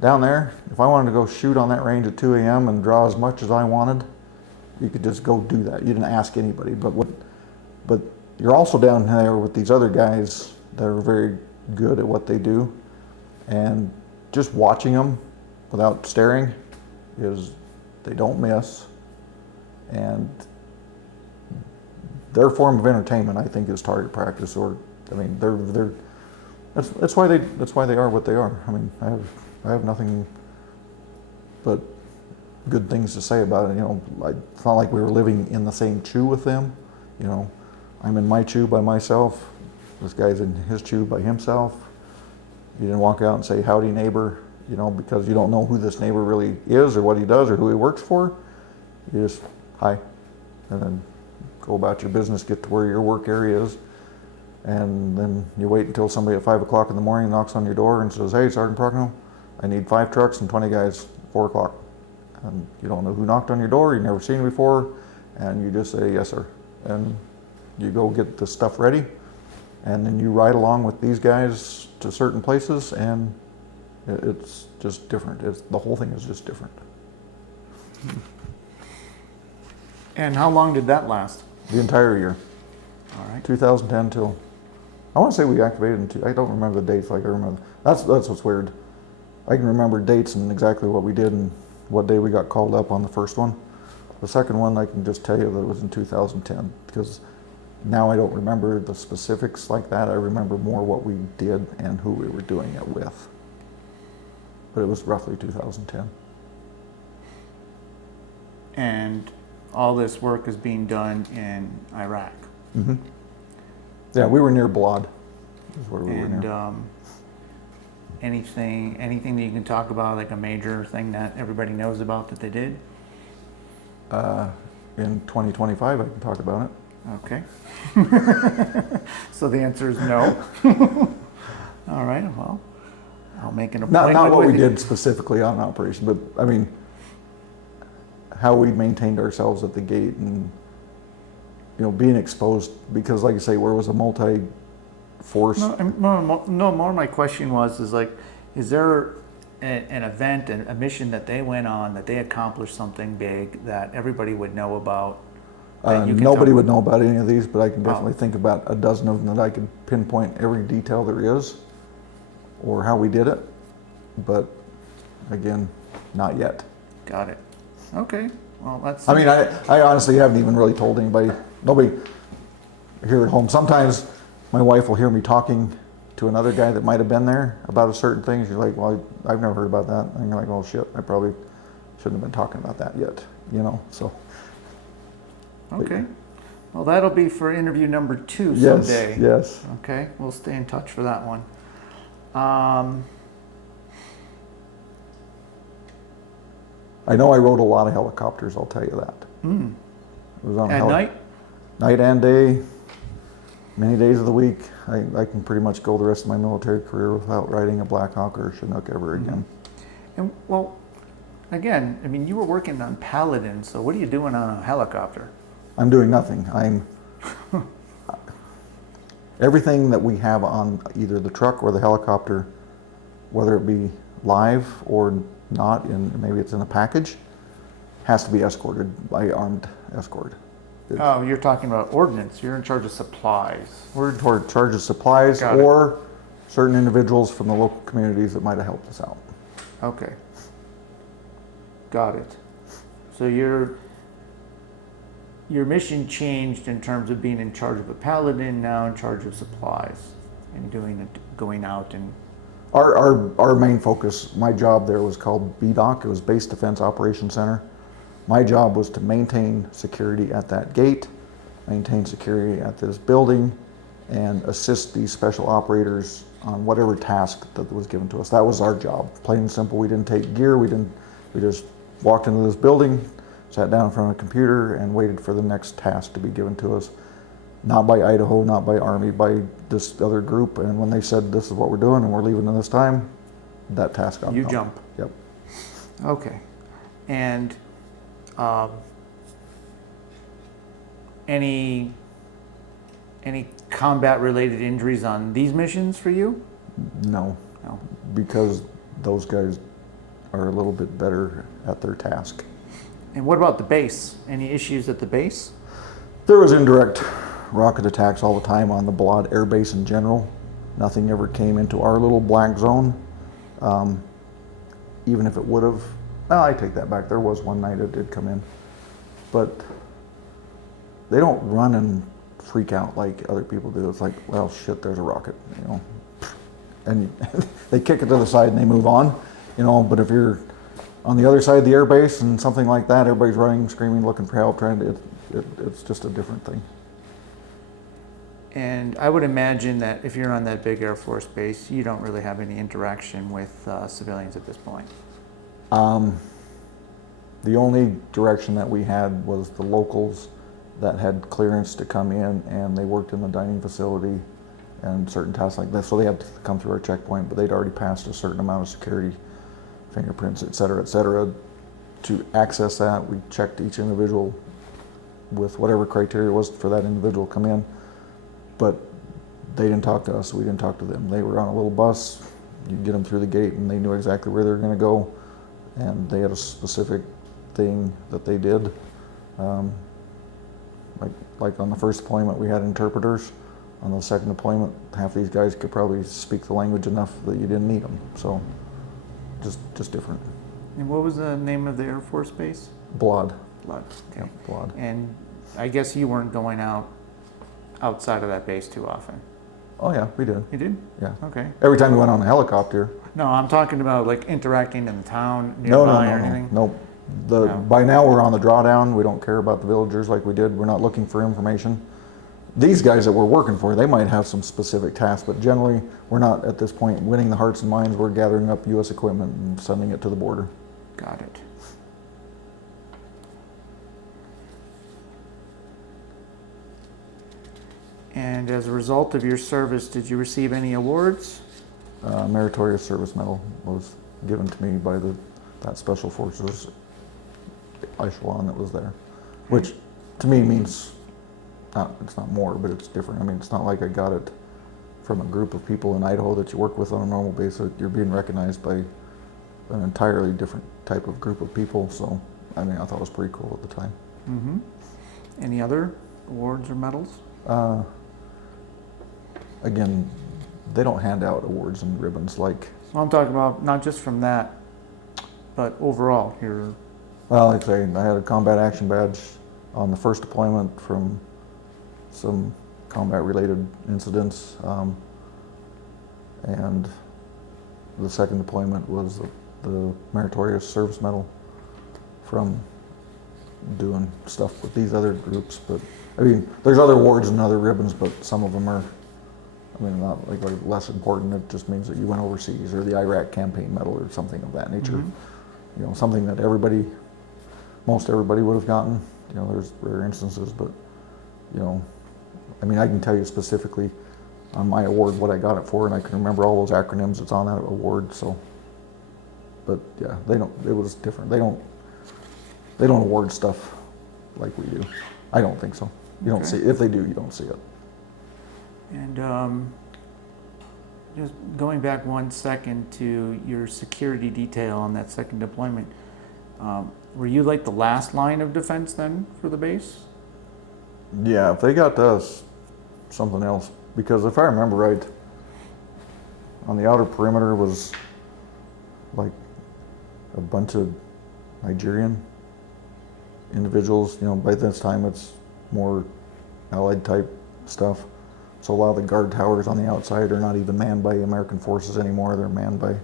Down there, if I wanted to go shoot on that range at 2 a.m. and draw as much as I wanted, you could just go do that. You didn't ask anybody. But you're also down there with these other guys that are very good at what they do, and just watching them without staring is, they don't miss. And their form of entertainment, I think, is target practice. Or, I mean, that's why they are what they are. I mean, I have nothing but good things to say about it. You know, it's not like we were living in the same chew with them. You know, I'm in my chew by myself. This guy's in his chew by himself. You didn't walk out and say, howdy neighbor, you know, because you don't know who this neighbor really is or what he does or who he works for. You just, hi, and then go about your business, get to where your work area is. And then you wait until somebody at 5 o'clock in the morning knocks on your door and says, hey, Sergeant Prochnow, I need 5 trucks and 20 guys, 4 o'clock. And you don't know who knocked on your door, you've never seen him before, and you just say, yes, sir. And you go get the stuff ready, and then you ride along with these guys to certain places, and it's just different. The whole thing is just different. And how long did that last? The entire year. All right. 2010 till, I want to say we activated I don't remember the dates like I remember. That's what's weird. I can remember dates and exactly what we did and what day we got called up on the first one. The second one, I can just tell you that it was in 2010, because now I don't remember the specifics like that. I remember more what we did and who we were doing it with. But it was roughly 2010. And all this work is being done in Iraq. Mm-hmm. Yeah, we were near Balad, is where we were And near. anything that you can talk about, like a major thing that everybody knows about that they did? In 2025, I can talk about it. Okay. So the answer is no. All right, well, I'll make an appointment. Not what we with you. did specifically on operation, but I mean, how we maintained ourselves at the gate and, you know, being exposed, because like you say, where it was a multi-force. No, more my question is like, is there an event, a mission that they went on, that they accomplished something big that everybody would know about? Nobody would know about any of these, but I can definitely think about a dozen of them that I could pinpoint every detail there is, or how we did it. But again, not yet. Got it. Okay. Well, that's. I mean, I honestly haven't even really told anybody. Nobody here at home. Sometimes my wife will hear me talking to another guy that might have been there about a certain thing. She's like, well, I've never heard about that. And you're like, oh shit, I probably shouldn't have been talking about that yet, you know, so. Okay. Well, that'll be for interview number 2 Yes, someday. yes. Okay. We'll stay in touch for that one. I know I rode a lot of helicopters, I'll tell you that. It was on At night? Night and day, many days of the week. I can pretty much go the rest of my military career without riding a Black Hawk or a Chinook ever again. And well, again, I mean, you were working on Paladin, so what are you doing on a helicopter? I'm doing nothing. Everything that we have on either the truck or the helicopter, whether it be live or not, maybe it's in a package, has to be escorted by armed escort. Oh, you're talking about ordnance. You're in charge of supplies. We're in charge of supplies or certain individuals from the local communities that might have helped us out. Okay. Got it. So your mission changed in terms of being in charge of a Paladin, now in charge of supplies and going out and. Our main focus, my job there was called BDOC. It was Base Defense Operations Center. My job was to maintain security at that gate, maintain security at this building, and assist these special operators on whatever task that was given to us. That was our job, plain and simple. We didn't take gear. We just walked into this building, sat down in front of a computer, and waited for the next task to be given to us. Not by Idaho, not by Army, by this other group. And when they said, this is what we're doing and we're leaving in this time, that task got You done. jump. Yep. Okay. And any combat-related injuries on these missions for you? No, No. because those guys are a little bit better at their task. And what about the base? Any issues at the base? There was indirect rocket attacks all the time on the Balad Air Base in general. Nothing ever came into our little black zone. Even if it would have, well, I take that back. There was one night it did come in. But they don't run and freak out like other people do. It's like, well, shit, there's a rocket, you know. And they kick it to the side and they move on, you know. But if you're on the other side of the air base and something like that, everybody's running, screaming, looking for help, trying to, it's just a different thing. And I would imagine that if you're on that big Air Force base, you don't really have any interaction with civilians at this point. The only direction that we had was the locals that had clearance to come in, and they worked in the dining facility and certain tasks like that. So they had to come through our checkpoint, but they'd already passed a certain amount of security, fingerprints, et cetera, et cetera. To access that, we checked each individual with whatever criteria was for that individual to come in. But they didn't talk to us, we didn't talk to them. They were on a little bus, you get them through the gate and they knew exactly where they were gonna go. And they had a specific thing that they did. Like on the first deployment, we had interpreters. On the second deployment, half these guys could probably speak the language enough that you didn't need them. So, just different. And what was the name of the Air Force base? Blood. Blood. Okay. Yeah, Blood. And I guess you weren't going outside of that base too often. Oh yeah, we did. You did? Yeah. Okay. Every time we went on a helicopter. No, I'm talking about like interacting in the town nearby or anything. No. No. By now we're on the drawdown. We don't care about the villagers like we did. We're not looking for information. These guys that we're working for, they might have some specific tasks, but generally we're not at this point winning the hearts and minds. We're gathering up U.S. equipment and sending it to the border. Got it. And as a result of your service, did you receive any awards? Meritorious Service Medal was given to me by that Special Forces echelon that was there, which to me means, it's not more, but it's different. I mean, it's not like I got it from a group of people in Idaho that you work with on a normal basis. You're being recognized by an entirely different type of group of people. So, I mean, I thought it was pretty cool at the time. Mm-hmm. Any other awards or medals? Again, they don't hand out awards and ribbons like. Well, I'm talking about not just from that, but overall. Well, like I say, I had a combat action badge on the first deployment from some combat-related incidents, and the second deployment was the Meritorious Service Medal from doing stuff with these other groups. But I mean, there's other awards and other ribbons, but some of them are, I mean, not like less important. It just means that you went overseas, or the Iraq Campaign Medal, or something of that nature. Mm-hmm. You know, something that most everybody would have gotten. You know, there's rare instances, but you know, I mean, I can tell you specifically on my award what I got it for, and I can remember all those acronyms that's on that award. So, but yeah, they don't. It was different. They don't award stuff like we do. I don't think so. You don't see. If they do, you don't see it. And just going back 1 second to your security detail on that second deployment, were you like the last line of defense then for the base? Yeah, if they got to us, something else. Because if I remember right, on the outer perimeter was like a bunch of Nigerian individuals. You know, by this time it's more allied type stuff. So a lot of the guard towers on the outside are not even manned by American forces anymore. They're manned by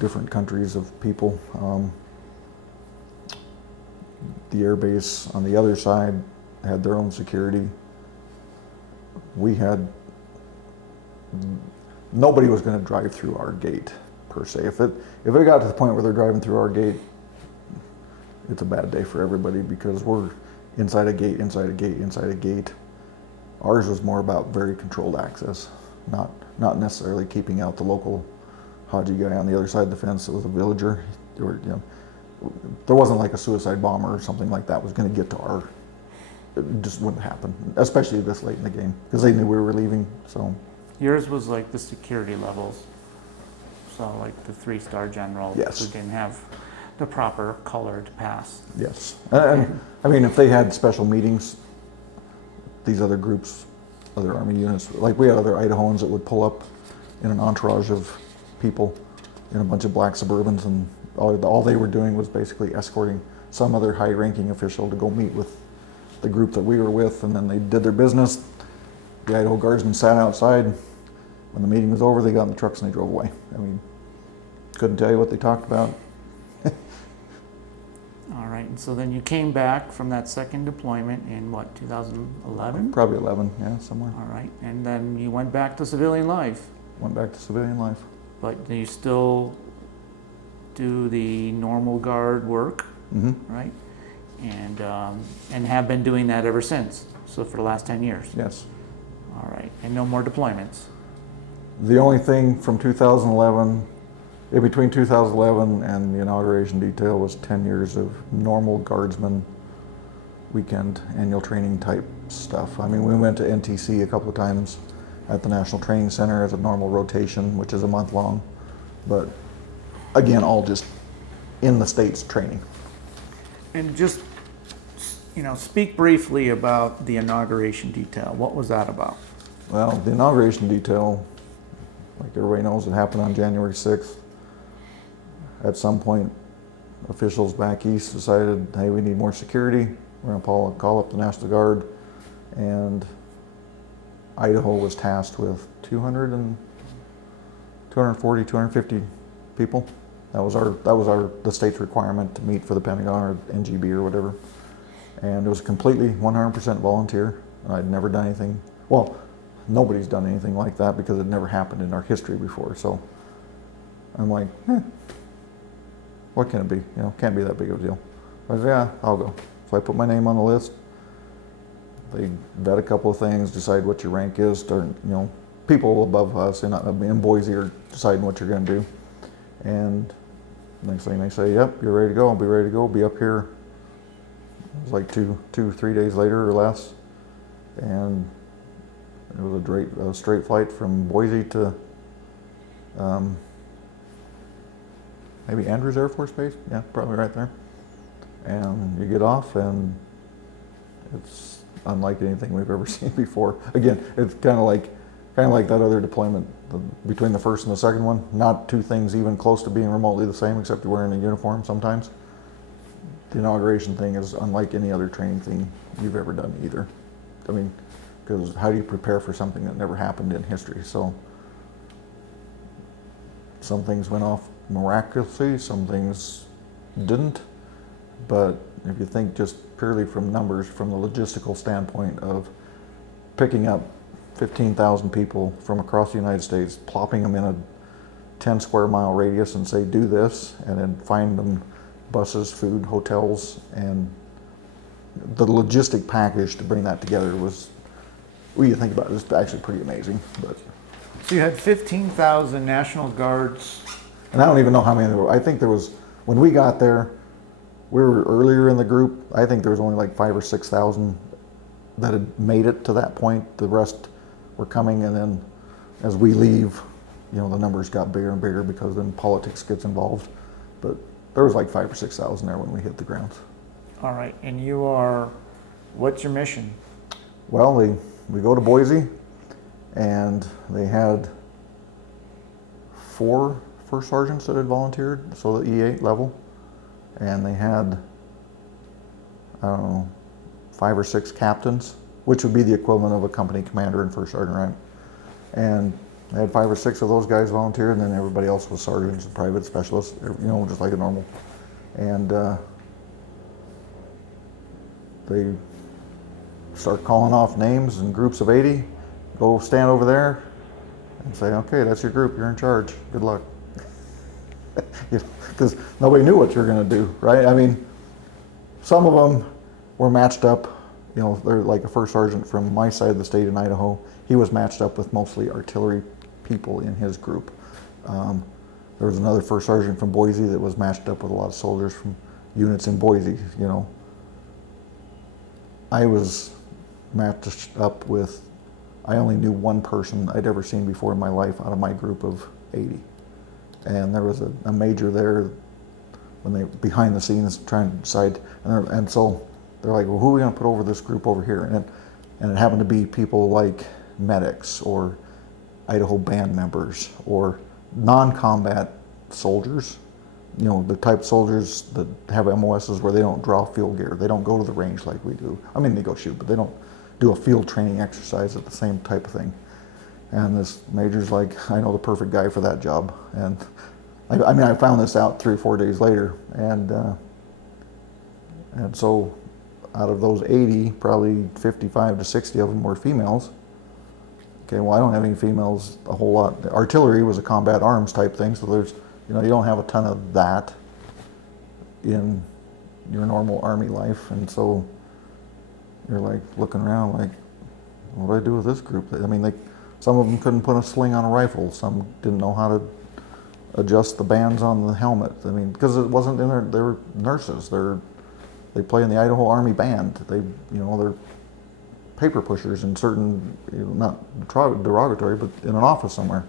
different countries of people. The air base on the other side had their own security. Nobody was going to drive through our gate per se. If it got to the point where they're driving through our gate, it's a bad day for everybody, because we're inside a gate, inside a gate, inside a gate. Ours was more about very controlled access, not necessarily keeping out the local Haji guy on the other side of the fence that was a villager. Or, you know, there wasn't like a suicide bomber or something like that was going to get to it just wouldn't happen, especially this late in the game, because they knew we were leaving. So Yours was like the security levels, so like the 3-star general Yes. who didn't have the proper color to pass. yes, and I mean, if they had special meetings, these other groups, other Army units, like we had other Idahoans that would pull up in an entourage of people in a bunch of black Suburbans, and all they were doing was basically escorting some other high-ranking official to go meet with the group that we were with, and then they did their business. The Idaho Guardsmen sat outside. When the meeting was over, they got in the trucks and they drove away. I mean, couldn't tell you what they talked about. All right, and so then you came back from that second deployment in what, 2011? Probably 11, yeah, somewhere. All right, and then you went back to civilian life, Went back to civilian life. but you still do the normal guard work, Mm-hmm. right? And have been doing that ever since, so for the last 10 years. Yes. All right, and no more deployments. The only thing from 2011, in between 2011 and the inauguration detail, was 10 years of normal guardsman weekend annual training type stuff. I mean, we went to NTC a couple of times at the National Training Center as a normal rotation, which is a month long. But again, all just in the States training. And just, speak briefly about the inauguration detail. What was that about? Well, the inauguration detail, like everybody knows, it happened on January 6th. At some point, officials back east decided, hey, we need more security. We're going to call up the National Guard. And Idaho was tasked with 240, 250 people. That was the state's requirement to meet for the Pentagon or NGB or whatever. And it was completely 100% volunteer. I'd never done anything. Well, nobody's done anything like that because it never happened in our history before. So I'm like, what can it be? Can't be that big of a deal. I said, yeah, I'll go. So I put my name on the list. They vet a couple of things, decide what your rank is. People above us in Boise are deciding what you're going to do. And next thing they say, yep, you're ready to go. I'll be ready to go. Be up here. It was like 3 days later or less. And it was a straight flight from Boise to maybe Andrews Air Force Base. Yeah, probably right there. And you get off, and it's unlike anything we've ever seen before. Again, it's kind of like that other deployment between the first and the second one. Not two things even close to being remotely the same, except you're wearing a uniform sometimes. The inauguration thing is unlike any other training thing you've ever done either. I mean, because how do you prepare for something that never happened in history? So some things went off miraculously, some things didn't. But if you think just purely from numbers, from the logistical standpoint of picking up 15,000 people from across the United States, plopping them in a 10 square mile radius and say, do this, and then find them buses, food, hotels, and the logistic package to bring that together was, when you think about it, it's actually pretty amazing. But So you had 15,000 National Guards. and I don't even know how many there were. I think there was, when we got there, we were earlier in the group. I think there was only like 5,000 or 6,000 that had made it to that point. The rest were coming, and then as we leave, the numbers got bigger and bigger because then politics gets involved. But there was like 5,000 or 6,000 there when we hit the ground. All right, and what's your mission? Well, we go to Boise, and they had 4 first sergeants that had volunteered, so the E8 level. And they had, 5 or 6 captains, which would be the equivalent of a company commander and first sergeant rank. And they had 5 or 6 of those guys volunteer, and then everybody else was sergeants and private specialists, just like a normal. And they start calling off names in groups of 80, go stand over there and say, okay, that's your group, you're in charge, good luck. Because nobody knew what you're going to do, right? I mean, some of them were matched up, they're like a first sergeant from my side of the state in Idaho. He was matched up with mostly artillery people in his group. There was another first sergeant from Boise that was matched up with a lot of soldiers from units in Boise, I was matched up with, I only knew one person I'd ever seen before in my life out of my group of 80. And there was a major there when they, behind the scenes, trying to decide, and so they're like, well, who are we gonna put over this group over here? And it happened to be people like medics or Idaho band members or non-combat soldiers, you know, the type of soldiers that have MOSs where they don't draw field gear. They don't go to the range like we do. I mean, they go shoot, but they don't do a field training exercise at the same type of thing. And this major's like, I know the perfect guy for that job. And I mean, I found this out 3 or 4 days later. And so out of those 80, probably 55 to 60 of them were females. Okay, well, I don't have any females a whole lot. The artillery was a combat arms type thing, so there's, you know, you don't have a ton of that in your normal Army life. And so you're like looking around like, what do I do with this group? I mean, some of them couldn't put a sling on a rifle. Some didn't know how to adjust the bands on the helmet. I mean, because it wasn't in there, they were nurses. They play in the Idaho Army Band. They're paper pushers in certain, not derogatory, but in an office somewhere.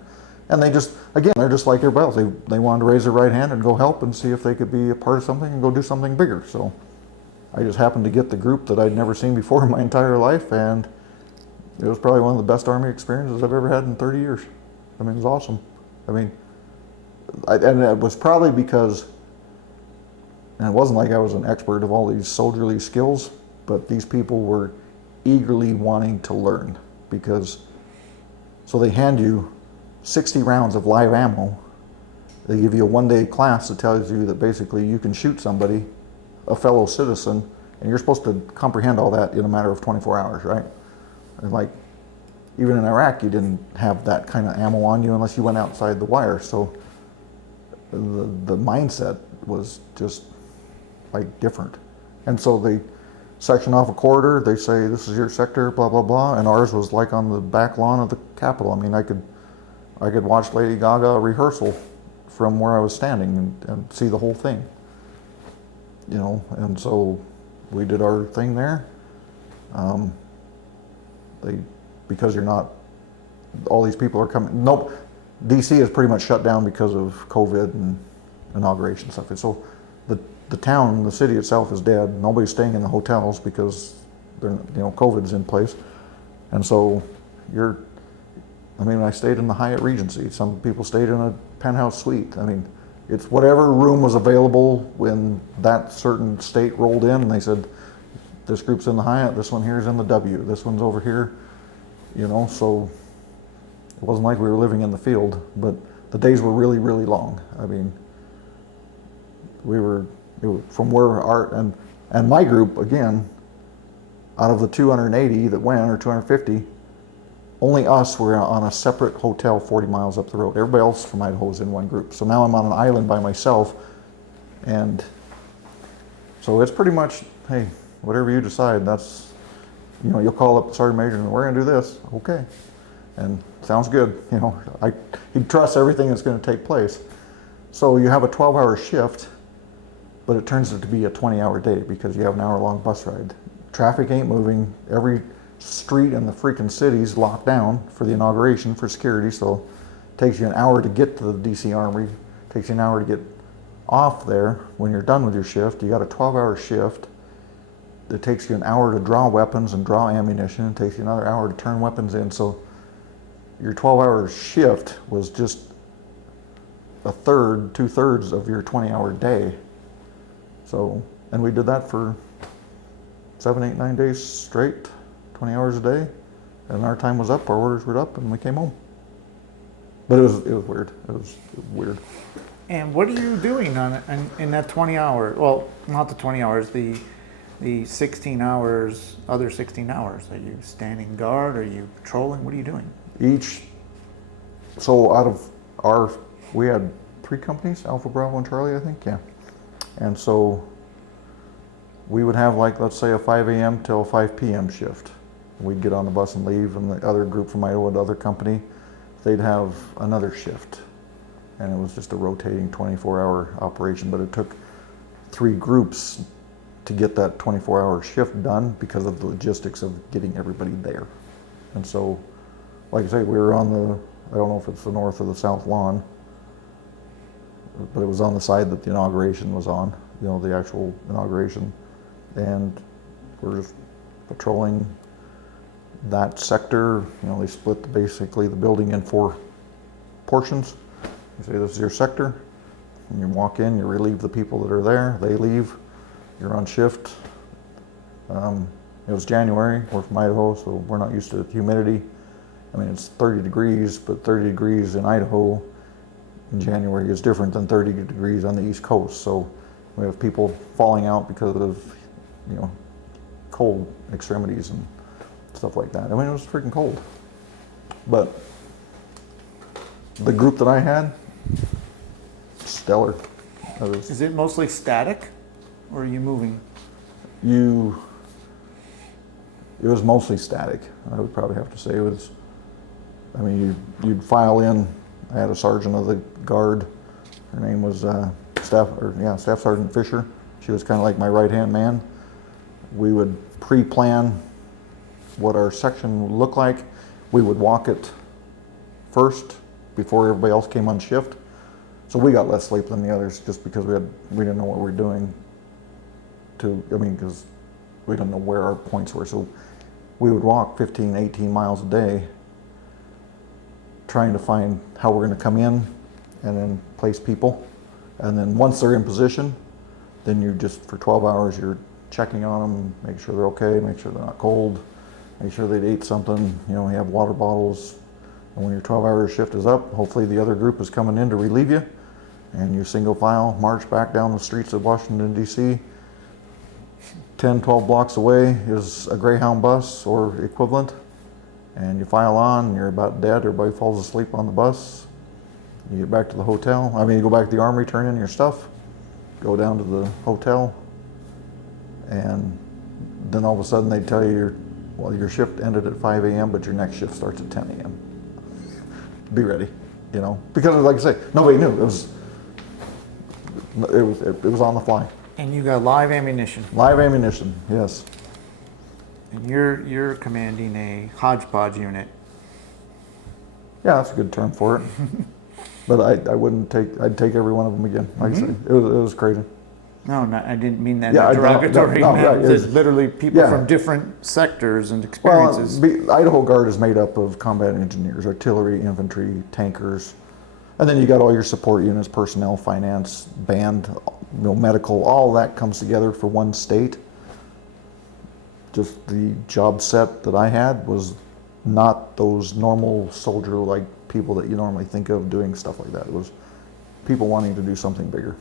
And they just, again, they're just like everybody else. They wanted to raise their right hand and go help and see if they could be a part of something and go do something bigger. So I just happened to get the group that I'd never seen before in my entire life, and it was probably one of the best Army experiences I've ever had in 30 years. I mean, it was awesome. I mean, and it was probably because, and it wasn't like I was an expert of all these soldierly skills, but these people were eagerly wanting to learn, because, so they hand you 60 rounds of live ammo. They give you a 1-day class that tells you that basically you can shoot somebody, a fellow citizen, and you're supposed to comprehend all that in a matter of 24 hours, right? And like, even in Iraq, you didn't have that kind of ammo on you unless you went outside the wire. So the mindset was just like different. And so they section off a corridor, they say, this is your sector, blah, blah, blah. And ours was like on the back lawn of the Capitol. I mean, I could watch Lady Gaga rehearsal from where I was standing and see the whole thing. You know, and so we did our thing there. Because you're not, all these people are coming, nope, DC is pretty much shut down because of COVID and inauguration stuff. And so the town, the city itself is dead. Nobody's staying in the hotels because COVID's in place. And so I stayed in the Hyatt Regency. Some people stayed in a penthouse suite. I mean, it's whatever room was available when that certain state rolled in, and they said, this group's in the Hyatt, this one here is in the W, this one's over here, so it wasn't like we were living in the field, but the days were really, really long. I mean, from where and my group, again, out of the 280 that went, or 250, only us were on a separate hotel 40 miles up the road. Everybody else from Idaho was in one group. So now I'm on an island by myself, and so it's pretty much, hey, whatever you decide, that's, you'll call up the sergeant major and we're gonna do this, okay. And sounds good, he trusts everything that's gonna take place. So you have a 12-hour shift, but it turns out to be a 20-hour day because you have an hour-long bus ride. Traffic ain't moving. Every street in the freaking city's locked down for the inauguration for security, so it takes you an hour to get to the DC Armory, it takes you an hour to get off there. When you're done with your shift, you got a 12-hour shift. It takes you an hour to draw weapons and draw ammunition. It takes you another hour to turn weapons in. So your 12-hour shift was just a third, 2/3 of your 20-hour day. So, and we did that for 7, 8, 9 days straight, 20 hours a day. And our time was up, our orders were up, and we came home. But it was weird. It was weird. And what are you doing in that 20 hours? Well, not the 20 hours, the 16 hours, other 16 hours. Are you standing guard? Are you patrolling? What are you doing? So out of we had 3 companies, Alpha, Bravo, and Charlie, I think, yeah. And so we would have, like, let's say a 5 a.m. till 5 p.m. shift. We'd get on the bus and leave, and the other group from Idaho, the other company, they'd have another shift. And it was just a rotating 24-hour operation, but it took 3 groups to get that 24-hour shift done because of the logistics of getting everybody there. And so, like I say, we were on the, I don't know if it's the north or the south lawn, but it was on the side that the inauguration was on, you know, the actual inauguration. And we're just patrolling that sector. You know, they split basically the building in 4 portions. You say, this is your sector. And you walk in, you relieve the people that are there, they leave, you're on shift. It was January, we're from Idaho, so we're not used to humidity. I mean, it's 30 degrees, but 30 degrees in Idaho in January is different than 30 degrees on the East Coast. So we have people falling out because of, you know, cold extremities and stuff like that. I mean, it was freaking cold. But the group that I had, stellar. Is it mostly static, or are you moving? It was mostly static. I would probably have to say it was. I mean, you'd file in. I had a sergeant of the guard. Her name was Staff Sergeant Fisher. She was kind of like my right-hand man. We would pre-plan what our section would look like. We would walk it first before everybody else came on shift. So we got less sleep than the others just because we didn't know what we were doing. Because we didn't know where our points were. So we would walk 15, 18 miles a day trying to find how we're going to come in and then place people. And then once they're in position, then you just, for 12 hours, you're checking on them, make sure they're okay, make sure they're not cold, make sure they ate something, you know, you have water bottles. And when your 12-hour shift is up, hopefully the other group is coming in to relieve you, and you single file march back down the streets of Washington, D.C. 10, 12 blocks away is a Greyhound bus or equivalent, and you file on, and you're about dead, everybody falls asleep on the bus. You get back to the hotel, you go back to the Army, turn in your stuff, go down to the hotel, and then all of a sudden they tell you your shift ended at 5 a.m., but your next shift starts at 10 a.m. Be ready, you know, because like I say, nobody knew. It was on the fly. And you got live ammunition. Live ammunition, yes. And you're commanding a hodgepodge unit. Yeah, that's a good term for it. But I'd take every one of them again. Like I say, it was crazy. No, I didn't mean that Yeah, in a derogatory manner. right, There's literally people yeah. from different sectors and Well, experiences. the Idaho Guard is made up of combat engineers, artillery, infantry, tankers, and then you got all your support units, personnel, finance, band, you know, medical, all that comes together for one state. Just the job set that I had was not those normal soldier-like people that you normally think of doing stuff like that. It was people wanting to do something bigger.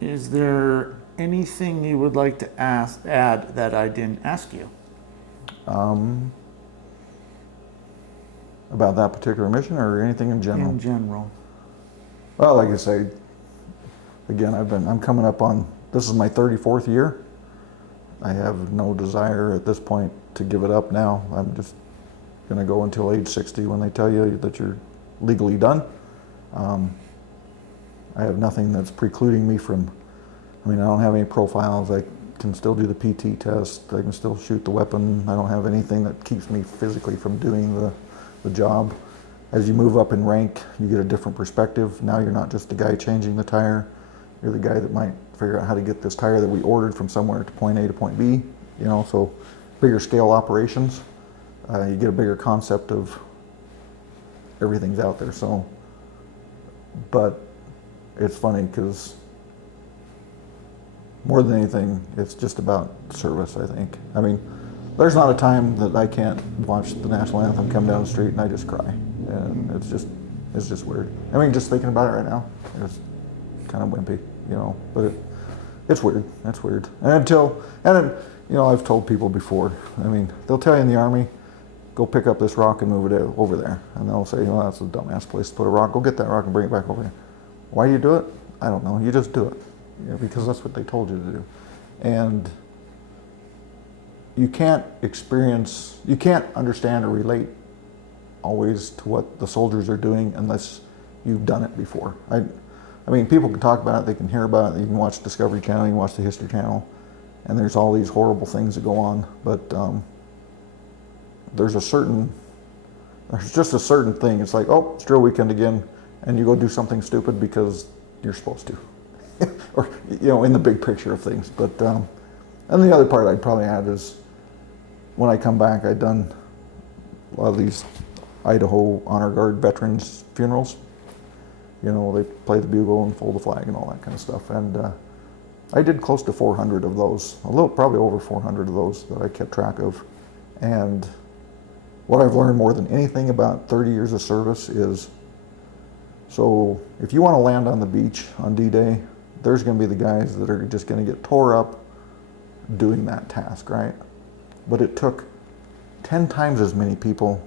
Is there anything you would like to add that I didn't ask you? About that particular mission or anything in general? In general. Well, like I say, again, I'm coming up on, this is my 34th year. I have no desire at this point to give it up now. I'm just going to go until age 60 when they tell you that you're legally done. I have nothing that's precluding me from, I don't have any profiles. I can still do the PT test. I can still shoot the weapon. I don't have anything that keeps me physically from doing the job. As you move up in rank, you get a different perspective. Now you're not just the guy changing the tire. You're the guy that might figure out how to get this tire that we ordered from somewhere to point A to point B, you know, so bigger scale operations. You get a bigger concept of everything's out there. So, but it's funny because more than anything, it's just about service, I think. There's not a time that I can't watch the national anthem come down the street and I just cry. And it's just weird. Just thinking about it right now, it's kind of wimpy, you know, but it's weird. That's weird. And I've told people before, they'll tell you in the Army, go pick up this rock and move it over there. And they'll say, well, that's a dumbass place to put a rock. Go get that rock and bring it back over here. Why do you do it? I don't know. You just do it. Because that's what they told you to do. And you can't understand or relate always to what the soldiers are doing unless you've done it before. I mean, people can talk about it, they can hear about it, you can watch Discovery Channel, you can watch the History Channel, and there's all these horrible things that go on, but there's just a certain thing. It's like, oh, it's drill weekend again, and you go do something stupid because you're supposed to, or in the big picture of things. But and the other part I'd probably add is when I come back, I've done a lot of these Idaho Honor Guard veterans funerals. They play the bugle and fold the flag and all that kind of stuff. And I did close to 400 of those, probably over 400 of those that I kept track of. And what I've learned more than anything about 30 years of service is, so if you want to land on the beach on D-Day, there's going to be the guys that are just going to get tore up doing that task, right? But it took 10 times as many people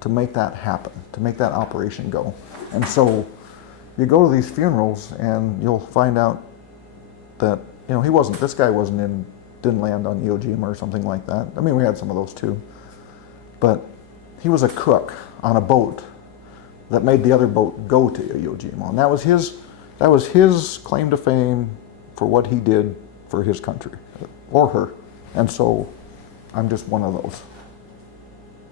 to make that happen, to make that operation go. And so you go to these funerals and you'll find out that, this guy didn't land on Iwo Jima or something like that. I mean, we had some of those too. But he was a cook on a boat that made the other boat go to Iwo Jima. And that was his claim to fame for what he did for his country, or her. And so I'm just one of those.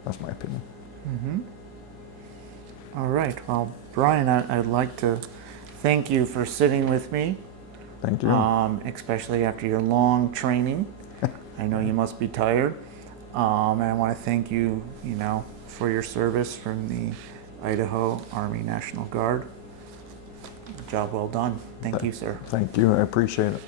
That's my opinion. Mm-hmm. All right. Well, Brian, I'd like to thank you for sitting with me. Thank you. Especially after your long training. I know you must be tired. And I want to thank you, for your service from the Idaho Army National Guard. Job well done. Thank you, sir. Thank you. I appreciate it.